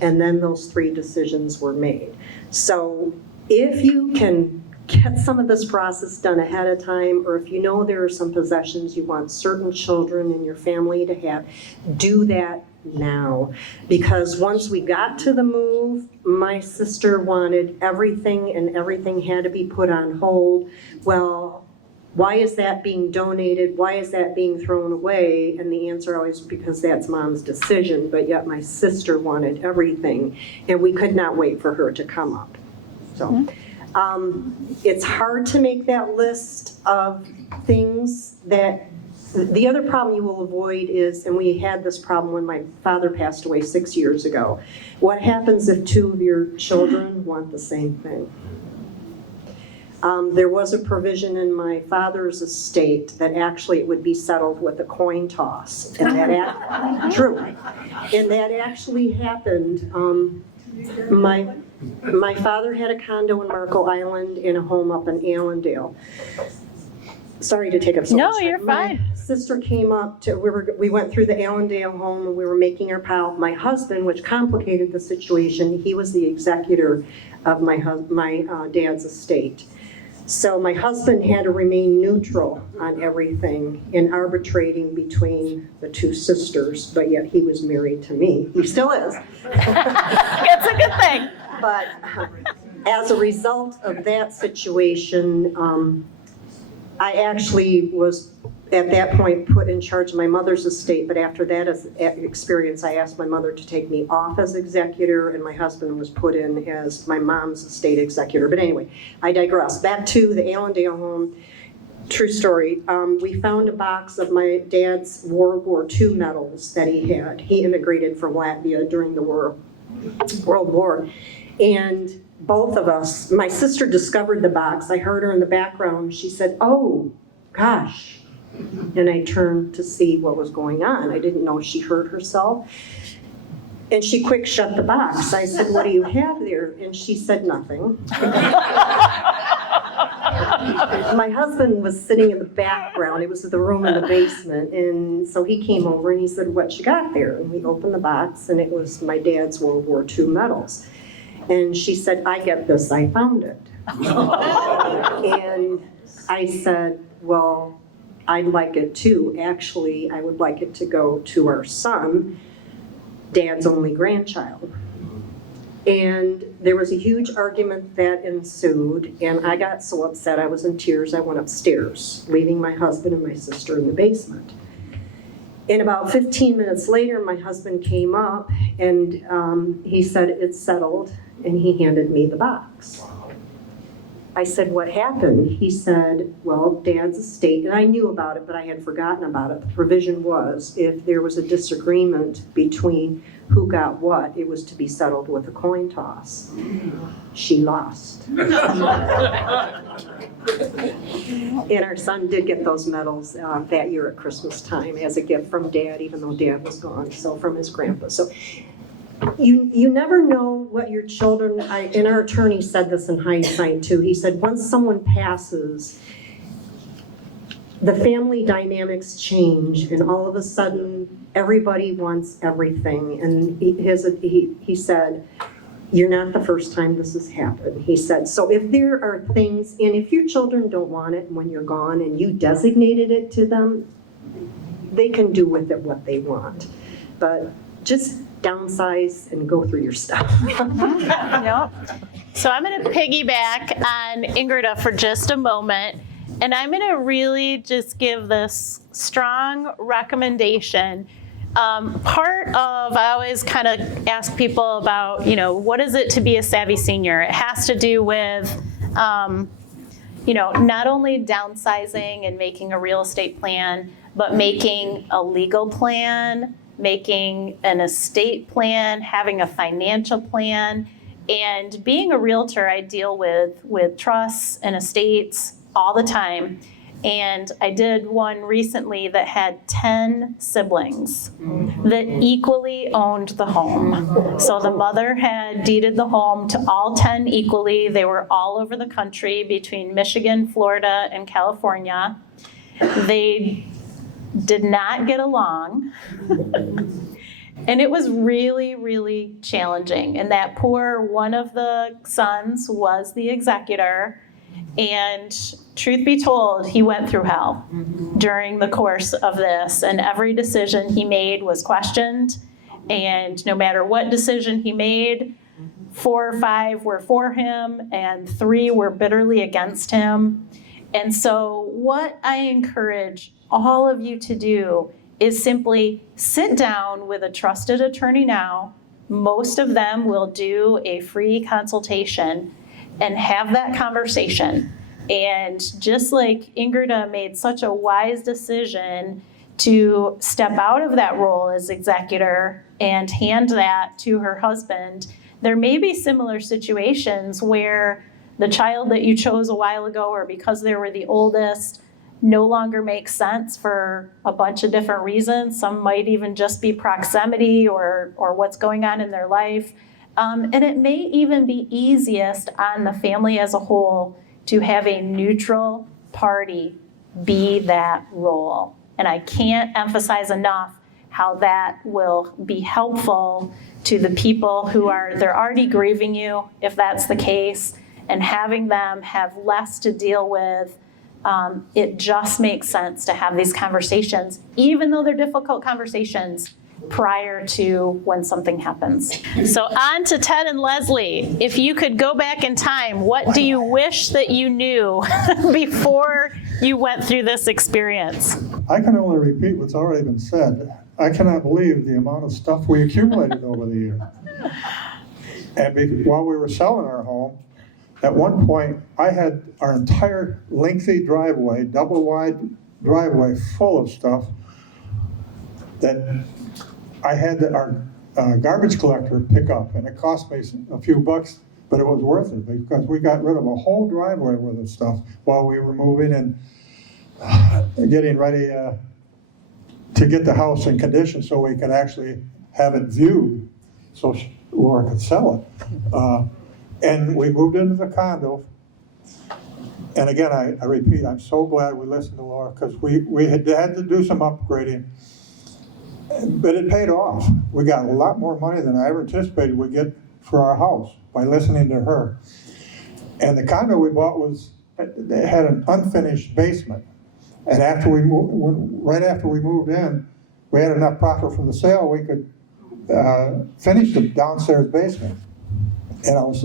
and then those 3 decisions were made. So if you can get some of this process done ahead of time, or if you know there are some possessions you want certain children in your family to have, do that now. Because once we got to the move, my sister wanted everything, and everything had to be put on hold. Well, why is that being donated? Why is that being thrown away? And the answer always, because that's Mom's decision, but yet my sister wanted everything, and we could not wait for her to come up. So it's hard to make that list of things that, the other problem you will avoid is, and we had this problem when my father passed away 6 years ago, what happens if 2 of your children want the same thing? There was a provision in my father's estate that actually it would be settled with a coin toss. And that true. And that actually happened. My father had a condo in Marco Island and a home up in Allendale. Sorry to take up so much time. No, you're fine. My sister came up to, we went through the Allendale home and we were making our pile. My husband, which complicated the situation, he was the executor of my dad's estate. So my husband had to remain neutral on everything in arbitrating between the 2 sisters, but yet he was married to me. He still is. It's a good thing. But as a result of that situation, I actually was at that point, put in charge of my mother's estate, but after that experience, I asked my mother to take me off as executor, and my husband was put in as my mom's estate executor. But anyway, I digress. Back to the Allendale home. True story. We found a box of my dad's World War II medals that he had. He immigrated from Latvia during the World War. And both of us, my sister discovered the box. I heard her in the background. She said, "Oh, gosh." And I turned to see what was going on. I didn't know she hurt herself. And she quick shut the box. I said, "What do you have there?" And she said, "Nothing." My husband was sitting in the background. It was the room in the basement. And so he came over and he said, "What you got there?" And we opened the box, and it was my dad's World War II medals. And she said, "I get this, I found it." And I said, "Well, I'd like it too. Actually, I would like it to go to our son, Dad's only grandchild." And there was a huge argument that ensued, and I got so upset I was in tears. I went upstairs, leaving my husband and my sister in the basement. And about 15 minutes later, my husband came up, and he said, "It's settled," and he handed me the box. I said, "What happened?" He said, "Well, Dad's estate," and I knew about it, but I had forgotten about it. The provision was if there was a disagreement between who got what, it was to be settled with a coin toss. She lost. And our son did get those medals that year at Christmas time as a gift from Dad, even though Dad was gone, so from his grandpa. So you never know what your children, and our attorney said this in hindsight too. He said, once someone passes, the family dynamics change, and all of a sudden, everybody wants everything. And he said, "You're not the first time this has happened." He said, so if there are things, and if your children don't want it when you're gone and you designated it to them, they can do with it what they want. But just downsize and go through your stuff. Yep. So I'm going to piggyback on Ingrida for just a moment, and I'm going to really just give this strong recommendation. Part of, I always kind of ask people about, what is it to be a savvy senior? It has to do with, not only downsizing and making a real estate plan, but making a legal plan, making an estate plan, having a financial plan. And being a realtor, I deal with trusts and estates all the time. And I did one recently that had 10 siblings that equally owned the home. So the mother had deeded the home to all 10 equally. They were all over the country between Michigan, Florida, and California. They did not get along. And it was really, really challenging. And that poor one of the sons was the executor. And truth be told, he went through hell during the course of this. And every decision he made was questioned. And no matter what decision he made, 4 or 5 were for him and 3 were bitterly against him. And so what I encourage all of you to do is simply sit down with a trusted attorney now. Most of them will do a free consultation and have that conversation. And just like Ingrida made such a wise decision to step out of that role as executor and hand that to her husband, there may be similar situations where the child that you chose a while ago, or because they were the oldest, no longer makes sense for a bunch of different reasons. Some might even just be proximity or what's going on in their life. And it may even be easiest on the family as a whole to have a neutral party be that role. And I can't emphasize enough how that will be helpful to the people who they're already grieving you, if that's the case, and having them have less to deal with. It just makes sense to have these conversations, even though they're difficult conversations, prior to when something happens. So on to Ted and Leslie. If you could go back in time, what do you wish that you knew before you went through this experience? I can only repeat what's already been said. I cannot believe the amount of stuff we accumulated over the years. And while we were selling our home, at one point, I had our entire lengthy driveway, double wide driveway, full of stuff that I had our garbage collector pick up, and it cost me a few bucks, but it was worth it because we got rid of a whole driveway worth of stuff while we were moving and getting ready to get the house in condition so we could actually have it viewed so Laura could sell it. And we moved into the condo. And again, I repeat, I'm so glad we listened to Laura because we had to do some upgrading. But it paid off. We got a lot more money than I ever anticipated we'd get for our house by listening to her. And the condo we bought it had an unfinished basement. And right after we moved in, we had enough profit from the sale, we could finish the downstairs basement. And I was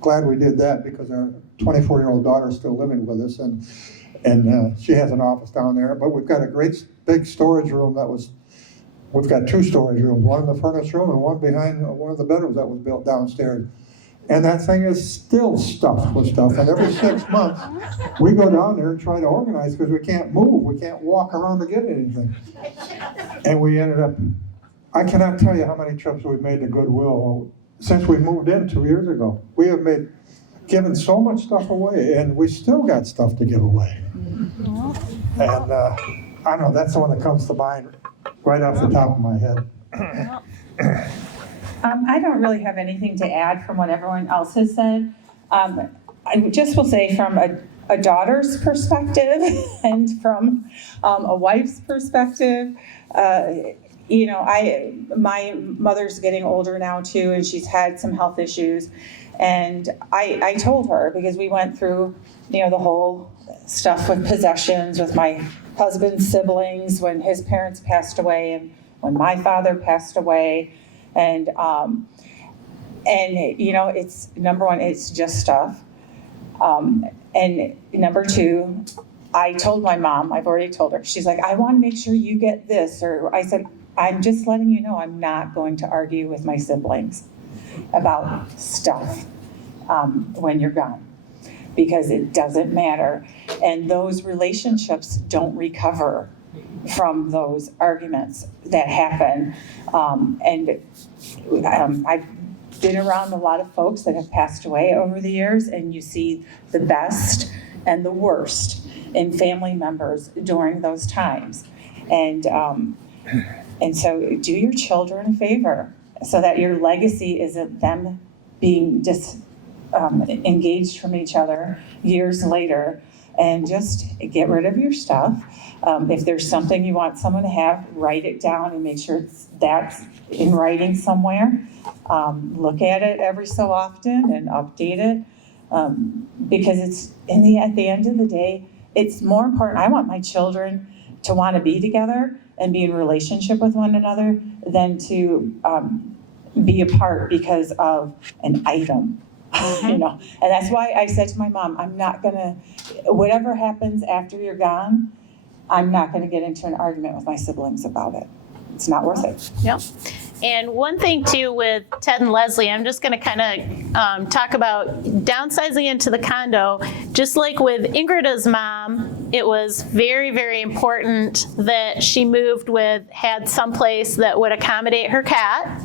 glad we did that because our 24-year-old daughter is still living with us, and she has an office down there. But we've got a great big storage room we've got 2 storage rooms, one in the furnace room and one behind one of the bedrooms that was built downstairs. And that thing is still stuffed with stuff. And every 6 months, we go down there and try to organize because we can't move. We can't walk around to get anything. And we ended up, I cannot tell you how many trips we've made to Goodwill since we moved in 2 years ago. We have given so much stuff away, and we still got stuff to give away. And I don't know, that's the one that comes to mind right off the top of my head. I don't really have anything to add from what everyone else has said. I just will say from a daughter's perspective and from a wife's perspective, my mother's getting older now too, and she's had some health issues. And I told her, because we went through, the whole stuff with possessions with my husband's siblings when his parents passed away and when my father passed away. And it's number one, it's just stuff. And number two, I told my mom, I've already told her, she's like, I want to make sure you get this. Or I said, I'm just letting you know I'm not going to argue with my siblings about stuff when you're gone, because it doesn't matter. And those relationships don't recover from those arguments that happen. I've been around a lot of folks that have passed away over the years, and you see the best and the worst in family members during those times. And so do your children a favor so that your legacy isn't them being engaged from each other years later. And just get rid of your stuff. If there's something you want someone to have, write it down and make sure that's in writing somewhere. Look at it every so often and update it, because it's at the end of the day, it's more important. I want my children to want to be together and be in relationship with one another than to be apart because of an item. And that's why I said to my mom, I'm not gonna, whatever happens after you're gone, I'm not gonna get into an argument with my siblings about it. It's not worth it. Yep. And one thing too with Ted and Leslie, I'm just gonna kind of talk about downsizing into the condo. Just like with Ingrid's mom, it was very, very important that she had someplace that would accommodate her cat.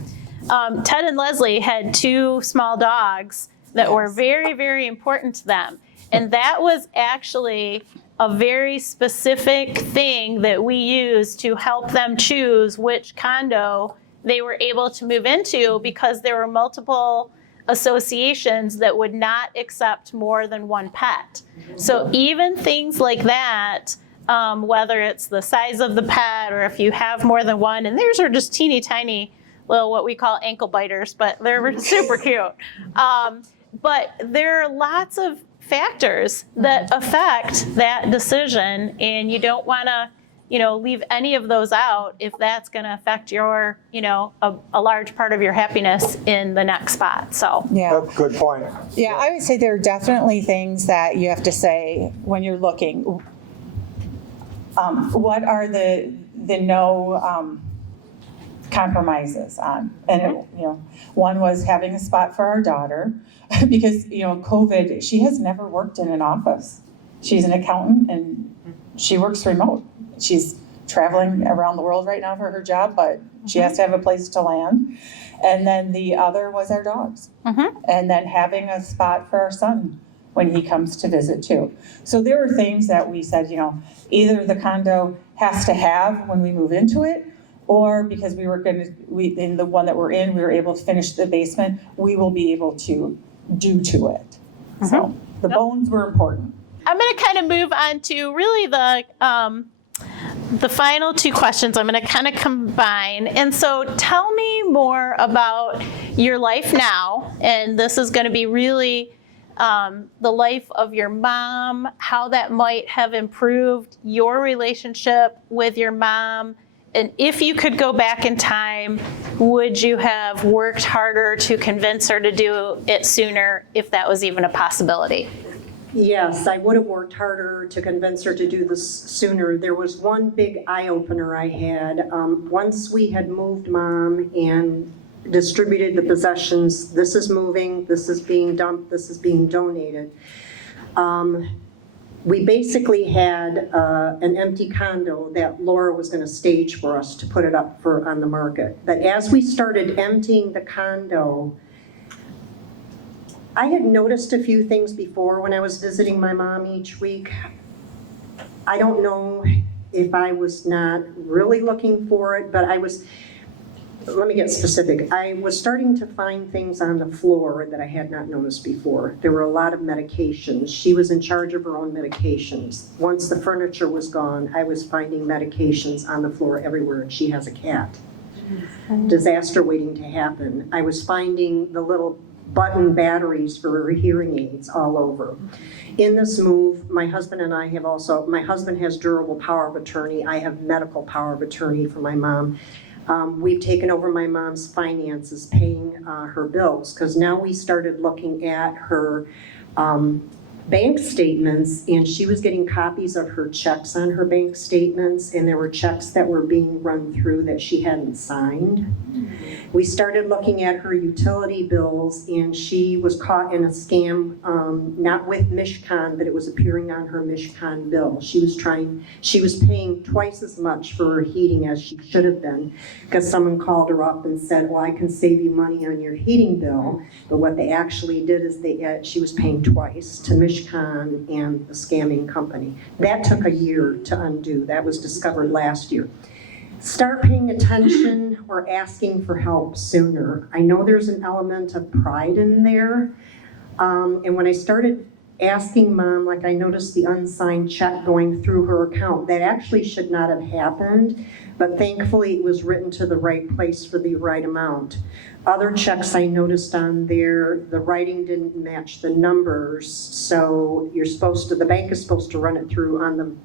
Ted and Leslie had 2 small dogs that were very, very important to them. And that was actually a very specific thing that we used to help them choose which condo they were able to move into, because there were multiple associations that would not accept more than 1 pet. So even things like that, whether it's the size of the pet or if you have more than one, and theirs are just teeny tiny little what we call ankle biters, but they're super cute. But there are lots of factors that affect that decision, and you don't want to, leave any of those out if that's going to affect your, a large part of your happiness in the next spot. So Yeah. That's a good point. Yeah, I would say there are definitely things that you have to say when you're looking. what are the no compromises on? And, one was having a spot for our daughter because, COVID, she has never worked in an office. She's an accountant and she works remote. She's traveling around the world right now for her job, but she has to have a place to land. And then the other was our dogs. And then having a spot for our son when he comes to visit too. So there were things that we said, either the condo has to have when we move into it, or because in the one that we're in, we were able to finish the basement, we will be able to do to it. So the bones were important. I'm going to kind of move on to really the final two questions I'm going to kind of combine. And so tell me more about your life now. And this is going to be really the life of your mom, how that might have improved your relationship with your mom. And if you could go back in time, would you have worked harder to convince her to do it sooner if that was even a possibility? Yes, I would have worked harder to convince her to do this sooner. There was one big eye-opener I had. Once we had moved Mom and distributed the possessions, this is moving, this is being dumped, this is being donated. We basically had an empty condo that Laura was going to stage for us to put it up on the market. But as we started emptying the condo, I had noticed a few things before when I was visiting my mom each week. I don't know if I was not really looking for it, but let me get specific. I was starting to find things on the floor that I had not noticed before. There were a lot of medications. She was in charge of her own medications. Once the furniture was gone, I was finding medications on the floor everywhere, and she has a cat. Disaster waiting to happen. I was finding the little button batteries for her hearing aids all over. In this move, my husband and I have also, my husband has durable power of attorney. I have medical power of attorney for my mom. We've taken over my mom's finances, paying her bills, because now we started looking at her bank statements, and she was getting copies of her checks on her bank statements, and there were checks that were being run through that she hadn't signed. We started looking at her utility bills, and she was caught in a scam, not with Mishcon, but it was appearing on her Mishcon bill. She was paying twice as much for her heating as she should have been, because someone called her up and said, well, I can save you money on your heating bill. But what they actually did is she was paying twice to Mishcon and the scamming company. That took a year to undo. That was discovered last year. Start paying attention or asking for help sooner. I know there's an element of pride in there. And when I started asking Mom, like I noticed the unsigned check going through her account, that actually should not have happened, but thankfully it was written to the right place for the right amount. Other checks I noticed on there, the writing didn't match the numbers, so the bank is supposed to run it through on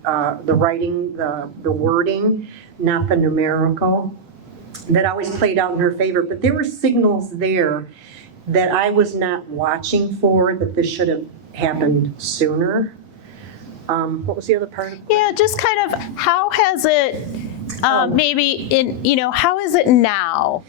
the writing, the wording, not the numerical. That always played out in her favor, but there were signals there that I was not watching for, that this should have happened sooner. What was the other part? Yeah, just kind of how has it how is it now?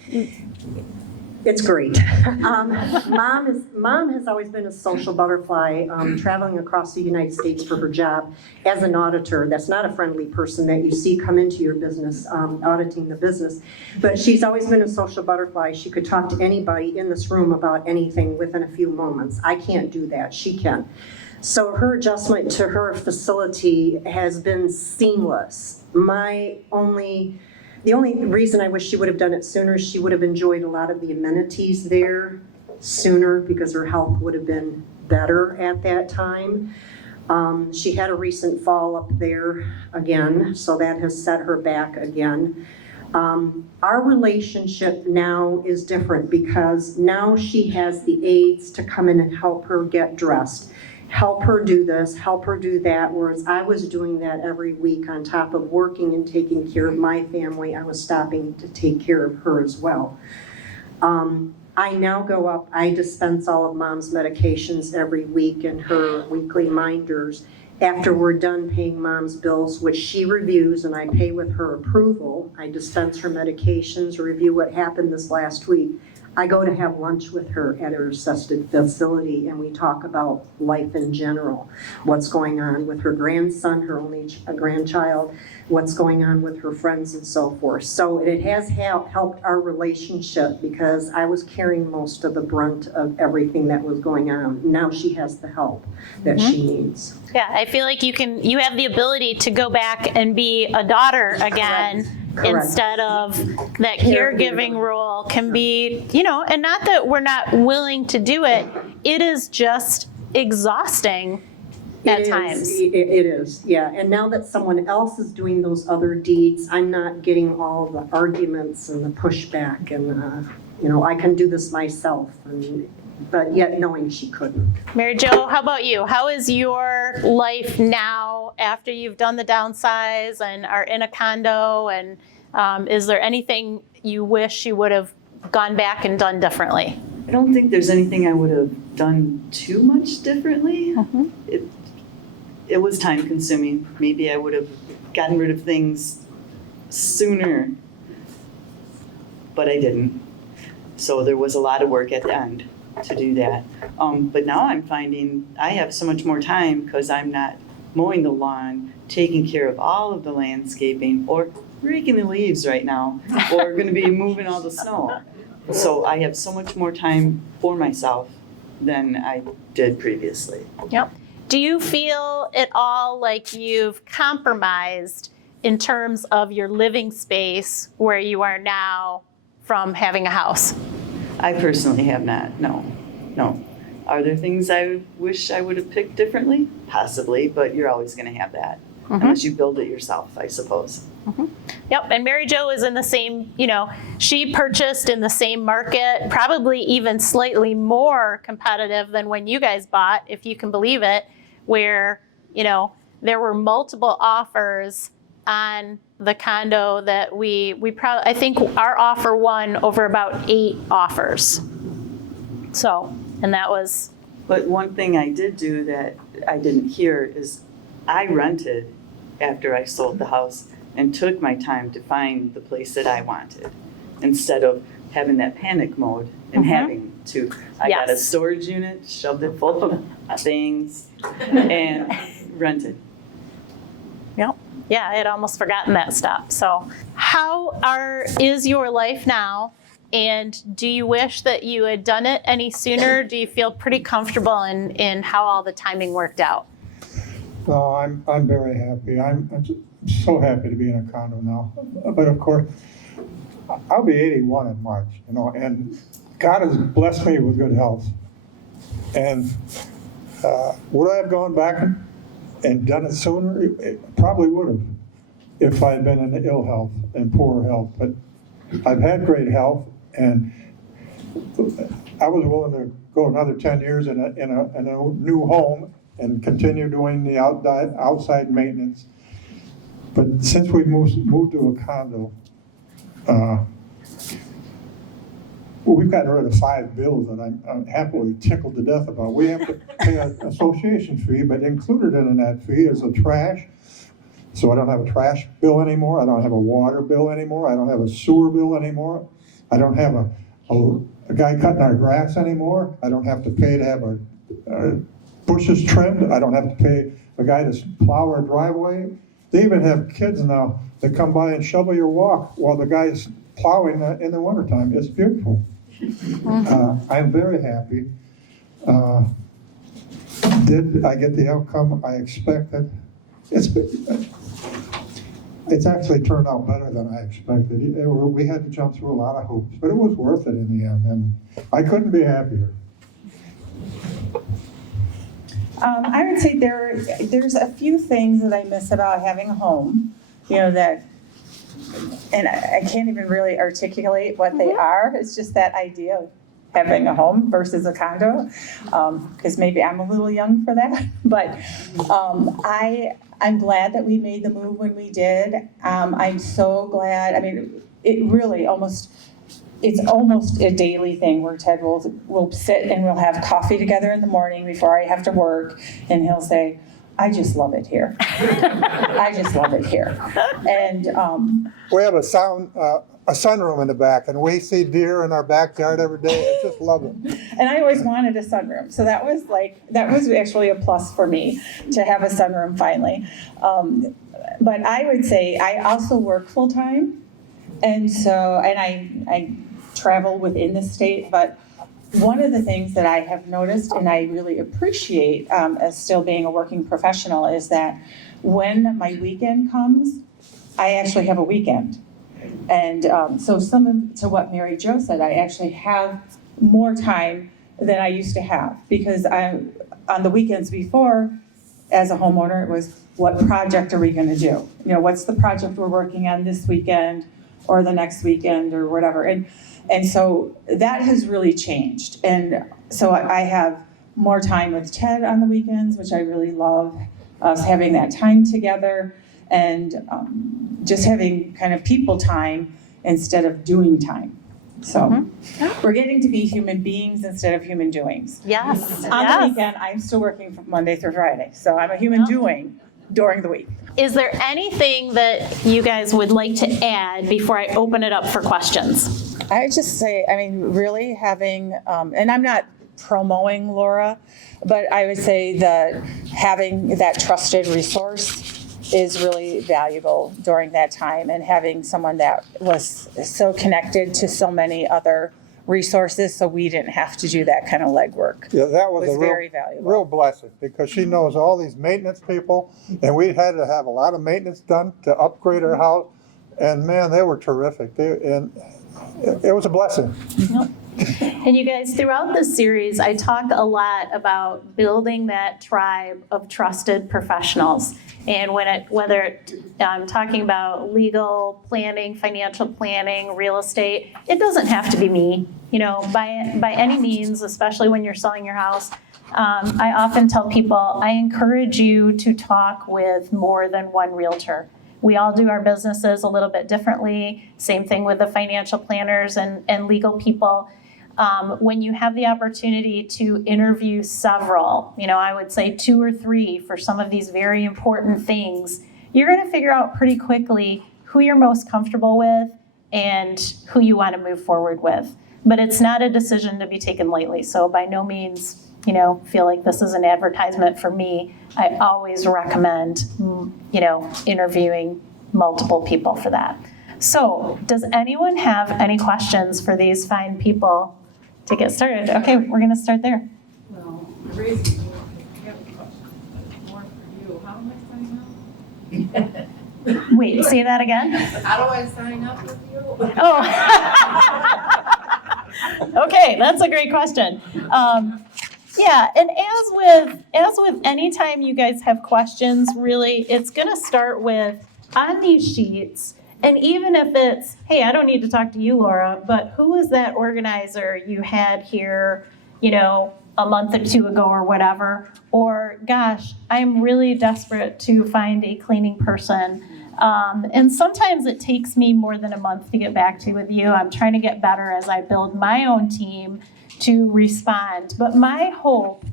It's great. Mom has always been a social butterfly, traveling across the United States for her job as an auditor. That's not a friendly person that you see come into your business, auditing the business. But she's always been a social butterfly. She could talk to anybody in this room about anything within a few moments. I can't do that. She can. So her adjustment to her facility has been seamless. The only reason I wish she would have done it sooner is she would have enjoyed a lot of the amenities there sooner, because her health would have been better at that time. She had a recent fall up there again, so that has set her back again. Our relationship now is different because now she has the aides to come in and help her get dressed. Help her do this, help her do that, whereas I was doing that every week on top of working and taking care of my family. I was stopping to take care of her as well. I now go up, I dispense all of Mom's medications every week and her weekly minders, After we're done paying Mom's bills, which she reviews and I pay with her approval, I dispense her medications, review what happened this last week. I go to have lunch with her at her assisted facility and we talk about life in general. What's going on with her grandson, her only grandchild, what's going on with her friends and so forth. So it has helped our relationship because I was carrying most of the brunt of everything that was going on. Now she has the help that she needs. Yeah, I feel like you have the ability to go back and be a daughter again. Correct. Instead of that caregiving role can be, and not that we're not willing to do it, it is just exhausting at times. It is, yeah. And now that someone else is doing those other deeds, I'm not getting all the arguments and the pushback and, I can do this myself. But yet knowing she couldn't. Mary Jo, how about you? How is your life now after you've done the downsize and are in a condo? And is there anything you wish you would have gone back and done differently? I don't think there's anything I would have done too much differently. It was time consuming. Maybe I would have gotten rid of things sooner, but I didn't. So there was a lot of work at the end to do that. But now I'm finding I have so much more time because I'm not mowing the lawn, taking care of all of the landscaping, or raking the leaves right now, or going to be moving all the snow. So I have so much more time for myself than I did previously. Yep. Do you feel at all like you've compromised in terms of your living space where you are now from having a house? I personally have not, no. Are there things I wish I would have picked differently? Possibly, but you're always going to have that, unless you build it yourself, I suppose. Yep, and Mary Jo is in the same, she purchased in the same market, probably even slightly more competitive than when you guys bought, if you can believe it, where, there were multiple offers on the condo that I think our offer won over about 8 offers. So, and that was. But one thing I did do that I didn't hear is I rented after I sold the house and took my time to find the place that I wanted instead of having that panic mode and having to. I got a storage unit, shoved it full of things, and rented. Yep. Yeah, I had almost forgotten that step. So is your life now? And do you wish that you had done it any sooner? Do you feel pretty comfortable in how all the timing worked out? No, I'm very happy. I'm so happy to be in a condo now. But of course, I'll be 81 in March, and God has blessed me with good health. And would I have gone back and done it sooner? It probably would have if I had been in ill health and poor health. But I've had great health, and I was willing to go another 10 years in a new home and continue doing the outside maintenance. But since we've moved to a condo, we've gotten rid of 5 bills that I'm happily tickled to death about. We have to pay an association fee, but included in that fee is a trash. So I don't have a trash bill anymore. I don't have a water bill anymore. I don't have a sewer bill anymore. I don't have a guy cutting our grass anymore. I don't have to pay to have our bushes trimmed. I don't have to pay a guy to plow our driveway. They even have kids now that come by and shovel your walk while the guy's plowing in the wintertime. It's beautiful. I'm very happy. Did I get the outcome I expected? It's actually turned out better than I expected. We had to jump through a lot of hoops, but it was worth it in the end, and I couldn't be happier. I would say there's a few things that I miss about having a home, and I can't even really articulate what they are. It's just that idea of having a home versus a condo, because maybe I'm a little young for that. But I'm glad that we made the move when we did. I'm so glad. I mean, it's almost a daily thing where Ted will sit and we'll have coffee together in the morning before I have to work, and he'll say, I just love it here. I just love it here. And We have a sunroom in the back, and we see deer in our backyard every day. I just love it. and I always wanted a sunroom. So that was actually a plus for me to have a sunroom finally. But I would say I also work full time. And I travel within the state, but one of the things that I have noticed and I really appreciate as still being a working professional is that when my weekend comes, I actually have a weekend. And so to what Mary Jo said, I actually have more time than I used to have because on the weekends before, as a homeowner, it was what project are we going to do? What's the project we're working on this weekend or the next weekend or whatever. And so that has really changed. And so I have more time with Ted on the weekends, which I really love, us having that time together and just having kind of people time instead of doing time. So we're getting to be human beings instead of human doings. Yes. On the weekend, I'm still working from Monday through Friday. So I'm a human doing during the week. Is there anything that you guys would like to add before I open it up for questions? I would just say, really having, and I'm not promoting Laura, but I would say that having that trusted resource is really valuable during that time, and having someone that was so connected to so many other resources so we didn't have to do that kind of legwork. Yeah, that was a very valuable. real blessing because she knows all these maintenance people, and we had to have a lot of maintenance done to upgrade our house, and man, they were terrific. It was a blessing. And you guys, throughout this series, I talk a lot about building that tribe of trusted professionals. And whether I'm talking about legal planning, financial planning, real estate, it doesn't have to be me, by any means, especially when you're selling your house. I often tell people, I encourage you to talk with more than one realtor. We all do our businesses a little bit differently. Same thing with the financial planners and legal people. When you have the opportunity to interview several, I would say 2 or 3 for some of these very important things, you're going to figure out pretty quickly who you're most comfortable with and who you want to move forward with. But it's not a decision to be taken lightly. So by no means, feel like this is an advertisement for me. I always recommend, interviewing multiple people for that. So does anyone have any questions for these fine people to get started? Okay, we're going to start there. Well, the reason I have a question, but more for you. How am I signing up? Wait, say that again? How do I sign up with you? Oh. Okay, that's a great question. Yeah, and as with any time you guys have questions, really, it's going to start with on these sheets. And even if it's, hey, I don't need to talk to you, Laura, but who is that organizer you had here, a month or 2 ago or whatever? Or, gosh, I'm really desperate to find a cleaning person. And sometimes it takes me more than a month to get back to with you. I'm trying to get better as I build my own team to respond. But my hope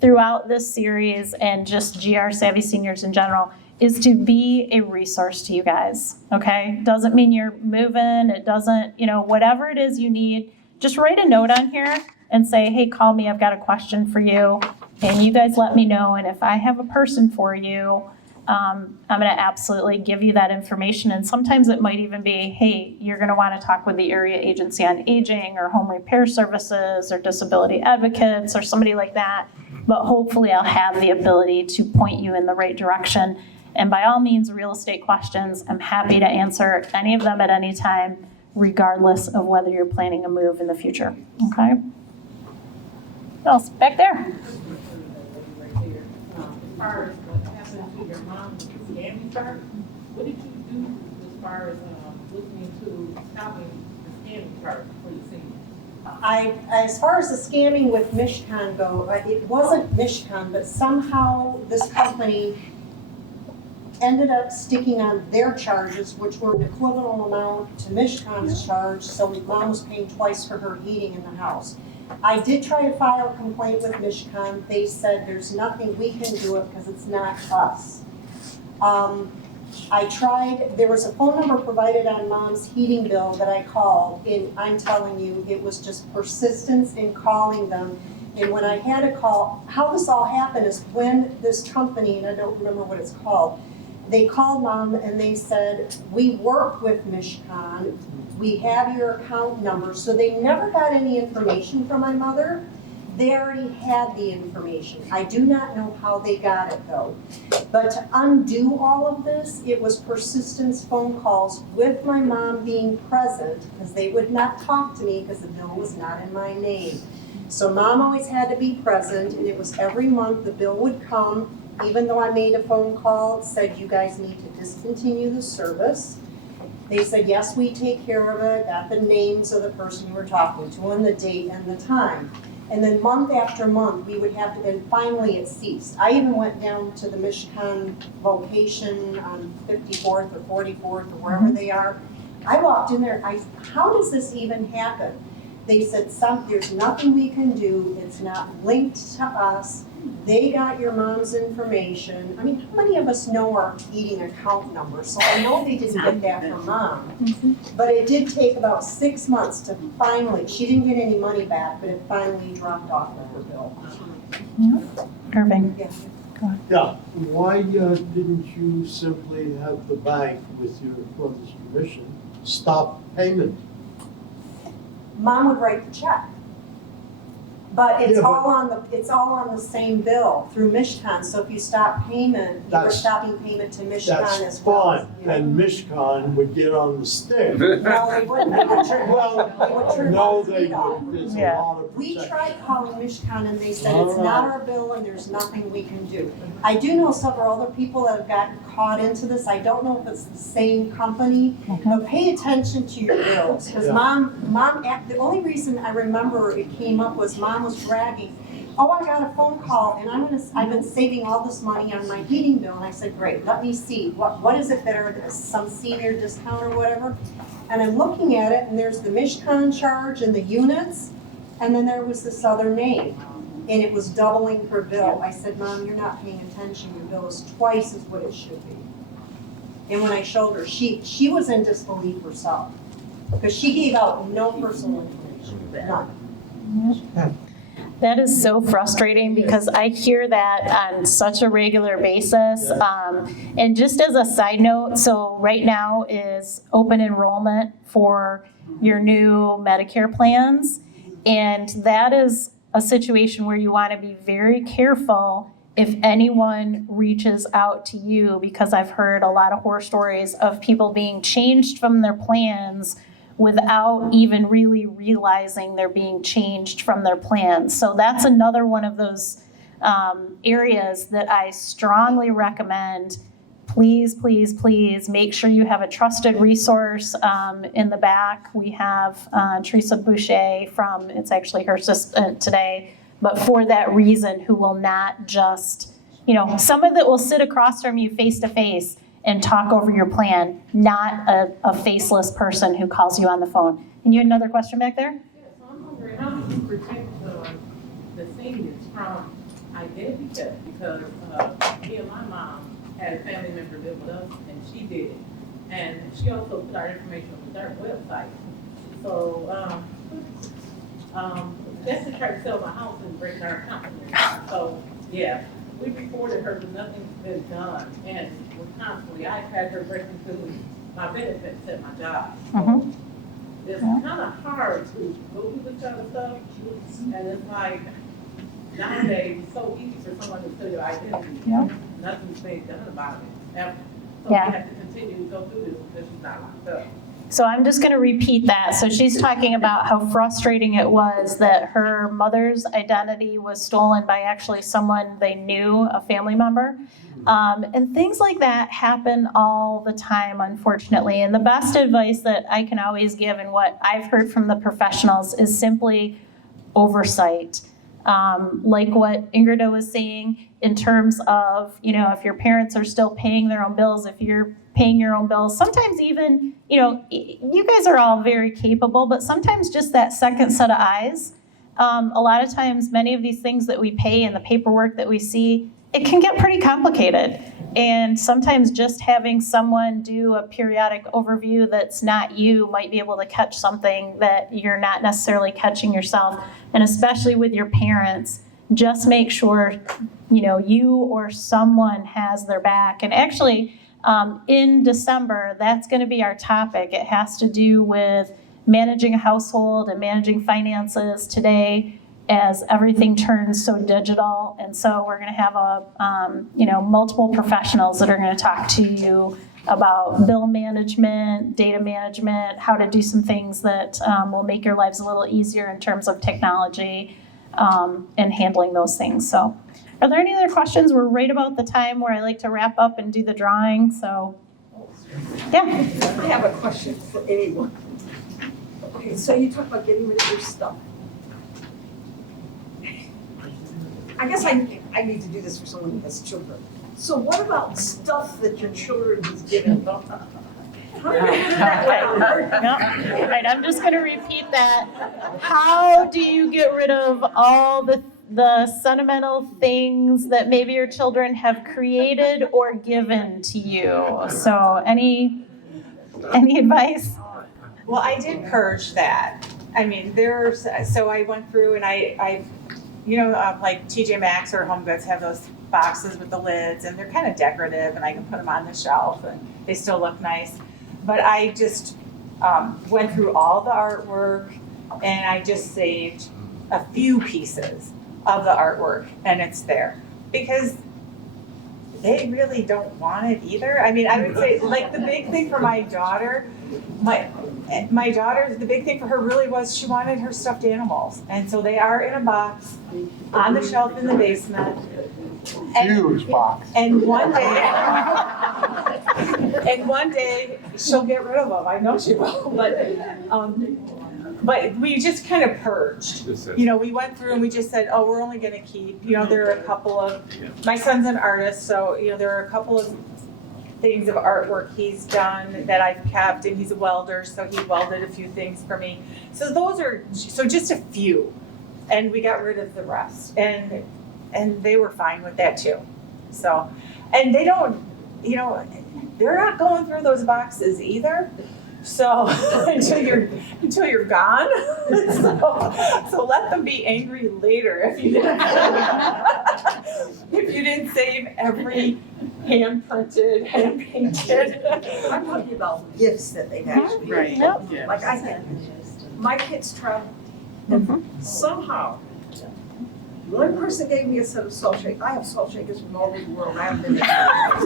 throughout this series and just GR Savvy Seniors in general is to be a resource to you guys, okay? Doesn't mean you're moving, it doesn't, whatever it is you need, just write a note on here and say, hey, call me, I've got a question for you, and you guys let me know, and if I have a person for you, I'm gonna absolutely give you that information, and sometimes it might even be, hey, you're gonna wanna talk with the Area Agency on Aging, or Home Repair Services, or Disability Advocates, or somebody like that, but hopefully I'll have the ability to point you in the right direction. And by all means, real estate questions, I'm happy to answer any of them at any time, regardless of whether you're planning a move in the future, okay? What else? Back there. Right there. As far as what happened to your mom with the scamming part, what did you do as far as looking into stopping the scamming part for the seniors? As far as the scamming with Mishcon go, it wasn't Mishcon, but somehow this company ended up sticking on their charges, which were an equivalent amount to Mishkon's charge, so mom was paying twice for her heating in the house. I did try to file a complaint with Mishkon. They said there's nothing we can do it because it's not us. I tried, there was a phone number provided on mom's heating bill that I called, and I'm telling you, it was just persistence in calling them. And when I had to call, how this all happened is when this company, and I don't remember what it's called, they called mom and they said, we work with Mishkon, we have your account number. So they never got any information from my mother. They already had the information. I do not know how they got it though. But to undo all of this, it was persistence phone calls with my mom being present, because they would not talk to me because the bill was not in my name. So mom always had to be present, and it was every month the bill would come, even though I made a phone call, it said you guys need to discontinue the service. They said, yes, we take care of it, got the names of the person you were talking to and the date and the time. And then month after month, we would have to, then finally it ceased. I even went down to the Mishkon location on 54th or 44th or wherever they are. I walked in there, how does this even happen? They said, there's nothing we can do, it's not linked to us. They got your mom's information. I mean, how many of us know our heating account number? So I know they didn't get that from mom. But it did take about 6 months to finally, she didn't get any money back, but it finally dropped off of her bill. Irving. Yeah. Yeah, why didn't you simply have the bank, with your brother's permission, stop payment? Mom would write the check. But it's Yeah, but- all on the same bill through Mishkon. So if you stop payment, you were That's- stopping payment to Mishkon That's as well. fine, and Mishkon would get on the stick. No, they wouldn't. They would turn, Well, they would turn no, my they feet off. would, there's a Yeah. lot of We protection. tried calling Mishkon and they said it's not our bill and there's nothing we can do. I do know several other people that have gotten caught into this. I don't know if it's the same company, but pay attention to your bills. Because Yeah. mom, the only reason I remember it came up was mom was bragging, oh, I got a phone call and I've been saving all this money on my heating bill. And I said, great, let me see. What is it that are some senior discount or whatever? And I'm looking at it and there's the Mishkon charge and the units. And then there was this other name, and it was doubling her bill. I said, Mom, you're not paying attention. Your bill is twice as what it should be. And when I showed her, she was in disbelief herself, because she gave out no personal information, none. That is so frustrating because I hear that on such a regular basis. And just as a side note, so right now is open enrollment for your new Medicare plans. And that is a situation where you want to be very careful if anyone reaches out to you, because I've heard a lot of horror stories of people being changed from their plans without even really realizing they're being changed from their plans. So that's another one of those areas that I strongly recommend. Please, please, please make sure you have a trusted resource. In the back, we have Teresa Boucher from, it's actually her assistant today, but for that reason, who will not just, someone that will sit across from you face to face and talk over your plan, not a faceless person who calls you on the phone. And you had another question back there? Yeah, so I'm wondering, how do you protect the seniors from identity theft? Because me and my mom had a family member live with us, and she did it. And she also put our information on their website. So, that's to try to sell my house and break our account. So, yeah, we reported her, but nothing's been done. And we're constantly, I've had her break into my benefits at my job. Mhm. It's kind of hard to go through this kind of stuff. And it's like, nowadays, it's so easy for someone to steal your identity. Yeah. Nothing's being done about it. Ever. So Yeah. we have to continue to go through this because she's not locked up. So I'm just going to repeat that. So she's talking about how frustrating it was that her mother's identity was stolen by actually someone they knew, a family member. And things like that happen all the time, unfortunately. And the best advice that I can always give, and what I've heard from the professionals, is simply oversight. Like what Ingrid was saying, in terms of, if your parents are still paying their own bills, if you're paying your own bills, sometimes even, you guys are all very capable, but sometimes just that second set of eyes. A lot of times, many of these things that we pay and the paperwork that we see, it can get pretty complicated. And sometimes just having someone do a periodic overview that's not you might be able to catch something that you're not necessarily catching yourself. And especially with your parents, just make sure, you or someone has their back. And actually, in December, that's going to be our topic. It has to do with managing a household and managing finances today as everything turns so digital. And so we're going to have multiple professionals that are going to talk to you about bill management, data management, how to do some things that will make your lives a little easier in terms of technology and handling those things. So are there any other questions? We're right about the time where I like to wrap up and do the drawing. So, yeah. I have a question for anyone. Okay, so you talk about getting rid of your stuff. I guess I need to do this for someone who has children. So what about stuff that your children has given? How do you get rid of that without hurting? All right, I'm just going to repeat that. How do you get rid of all the sentimental things that maybe your children have created or given to you? So any advice? Well, I did purge that. I mean, so I went through and I like TJ Maxx or Home Goods have those boxes with the lids, and they're kind of decorative, and I can put them on the shelf, and they still look nice. But I just went through all the artwork, and I just saved a few pieces of the artwork, and it's there. Because they really don't want it either. I mean, I would say, like, the big thing for my daughter, my daughter, the big thing for her really was she wanted her stuffed animals. And so they are in a box on the shelf in the basement. Huge box. And one day she'll get rid of them. I know she will. But we just kind of purged. We went through and we just said, we're only going to keep, there are a couple of, my son's an artist, so, there are a couple of things of artwork he's done that I've kept, and he's a welder, so he welded a few things for me. So just a few, and we got rid of the rest, and they were fine with that too. So, and they don't, they're not going through those boxes either. So until you're gone, so let them be angry later if you didn't save every hand printed, hand painted. I'm talking about gifts that they've actually Right. given. Like I said, my kids travel, and somehow one person gave me a set of salt shakers. I have salt shakers from all over the world. I haven't been there. I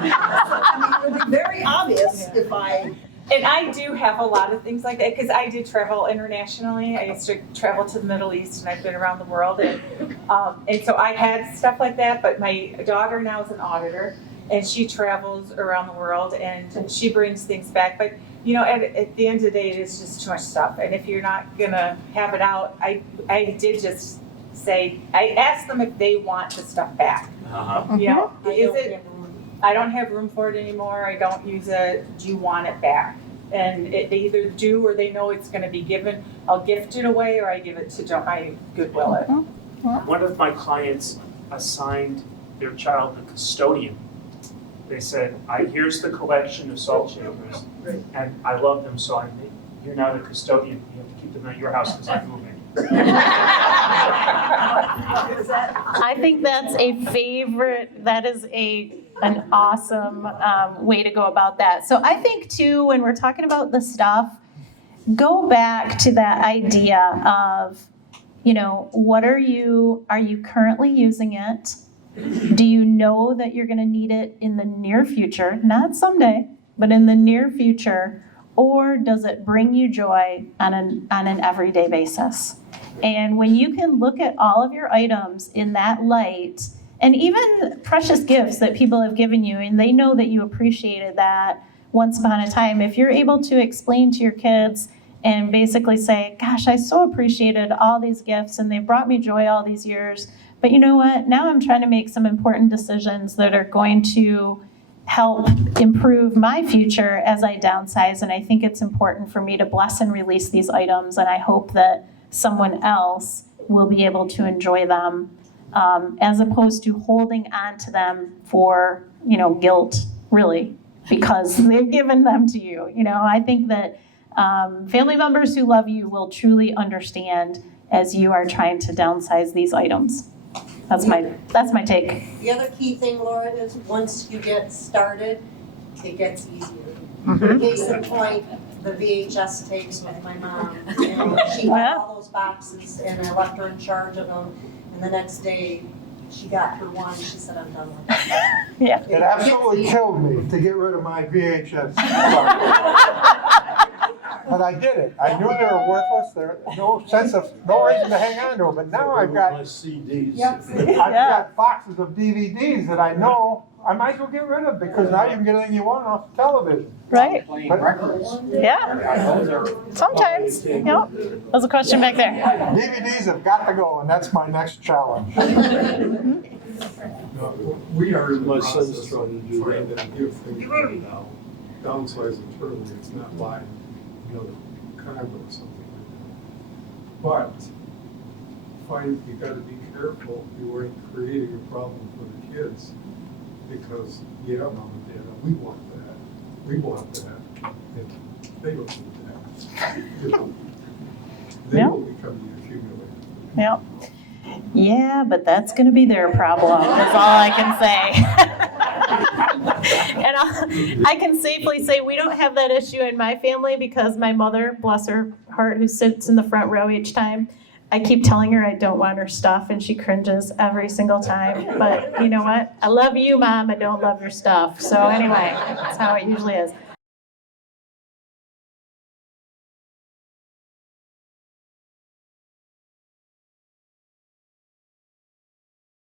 mean, it would be very obvious if I. And I do have a lot of things like that because I did travel internationally. I used to travel to the Middle East, and I've been around the world, and so I had stuff like that. But my daughter now is an auditor, and she travels around the world, and she brings things back. But at the end of the day, it is just too much stuff. And if you're not gonna have it out, I did just say I asked them if they want the stuff back. I don't have room for it anymore, I don't use it, do you want it back? And they either do or they know it's gonna be given, I'll gift it away or I give it to I Goodwill it. One of my clients assigned their child a custodian. They said, here's the collection of salt shakers, and I love them, so you're now the custodian, you have to keep them at your house because I'm moving. I think that's that is an awesome way to go about that. So I think too, when we're talking about the stuff, go back to that idea of, are you currently using it? Do you know that you're going to need it in the near future? Not someday, but in the near future. Or does it bring you joy on an everyday basis? And when you can look at all of your items in that light, and even precious gifts that people have given you, and they know that you appreciated that once upon a time, if you're able to explain to your kids and basically say, gosh, I so appreciated all these gifts, and they brought me joy all these years, But you know what? Now I'm trying to make some important decisions that are going to help improve my future as I downsize. And I think it's important for me to bless and release these items. And I hope that someone else will be able to enjoy them, as opposed to holding on to them for, guilt, really, because they've given them to you. I think that family members who love you will truly understand as you are trying to downsize these items. That's my take. The other key thing, Laura, is once you get started, it gets easier. Case in point, the VHS tapes with my mom. She got all those boxes and I left her in charge of them. And the next day, she got her one, she said, I'm done with it. Yeah. It absolutely killed me to get rid of my VHS. But I did it. I knew they were worthless. There's no reason to hang on to them. But now I've My got CDs. I've got boxes of DVDs that I know I might as well get rid of because now you can get anything you want off the television. Right? But Yeah. Sometimes. Yep. There's a question back there. DVDs have got to go, and that's my next challenge. We are in the My process son's trying to do of trying that. to give things right now. Downsize internally, it's not buying another condo or something like that. But you gotta be careful you ain't creating a problem for the kids. Because, yeah, mom and dad, we want that, and they don't need that. They will become the accumulator. Yep. Yeah, but that's going to be their problem, is all I can say. And I can safely say we don't have that issue in my family because my mother, bless her heart, who sits in the front row each time, I keep telling her I don't want her stuff and she cringes every single time. But you know what? I love you, Mom. I don't love your stuff. So anyway, that's how it usually is.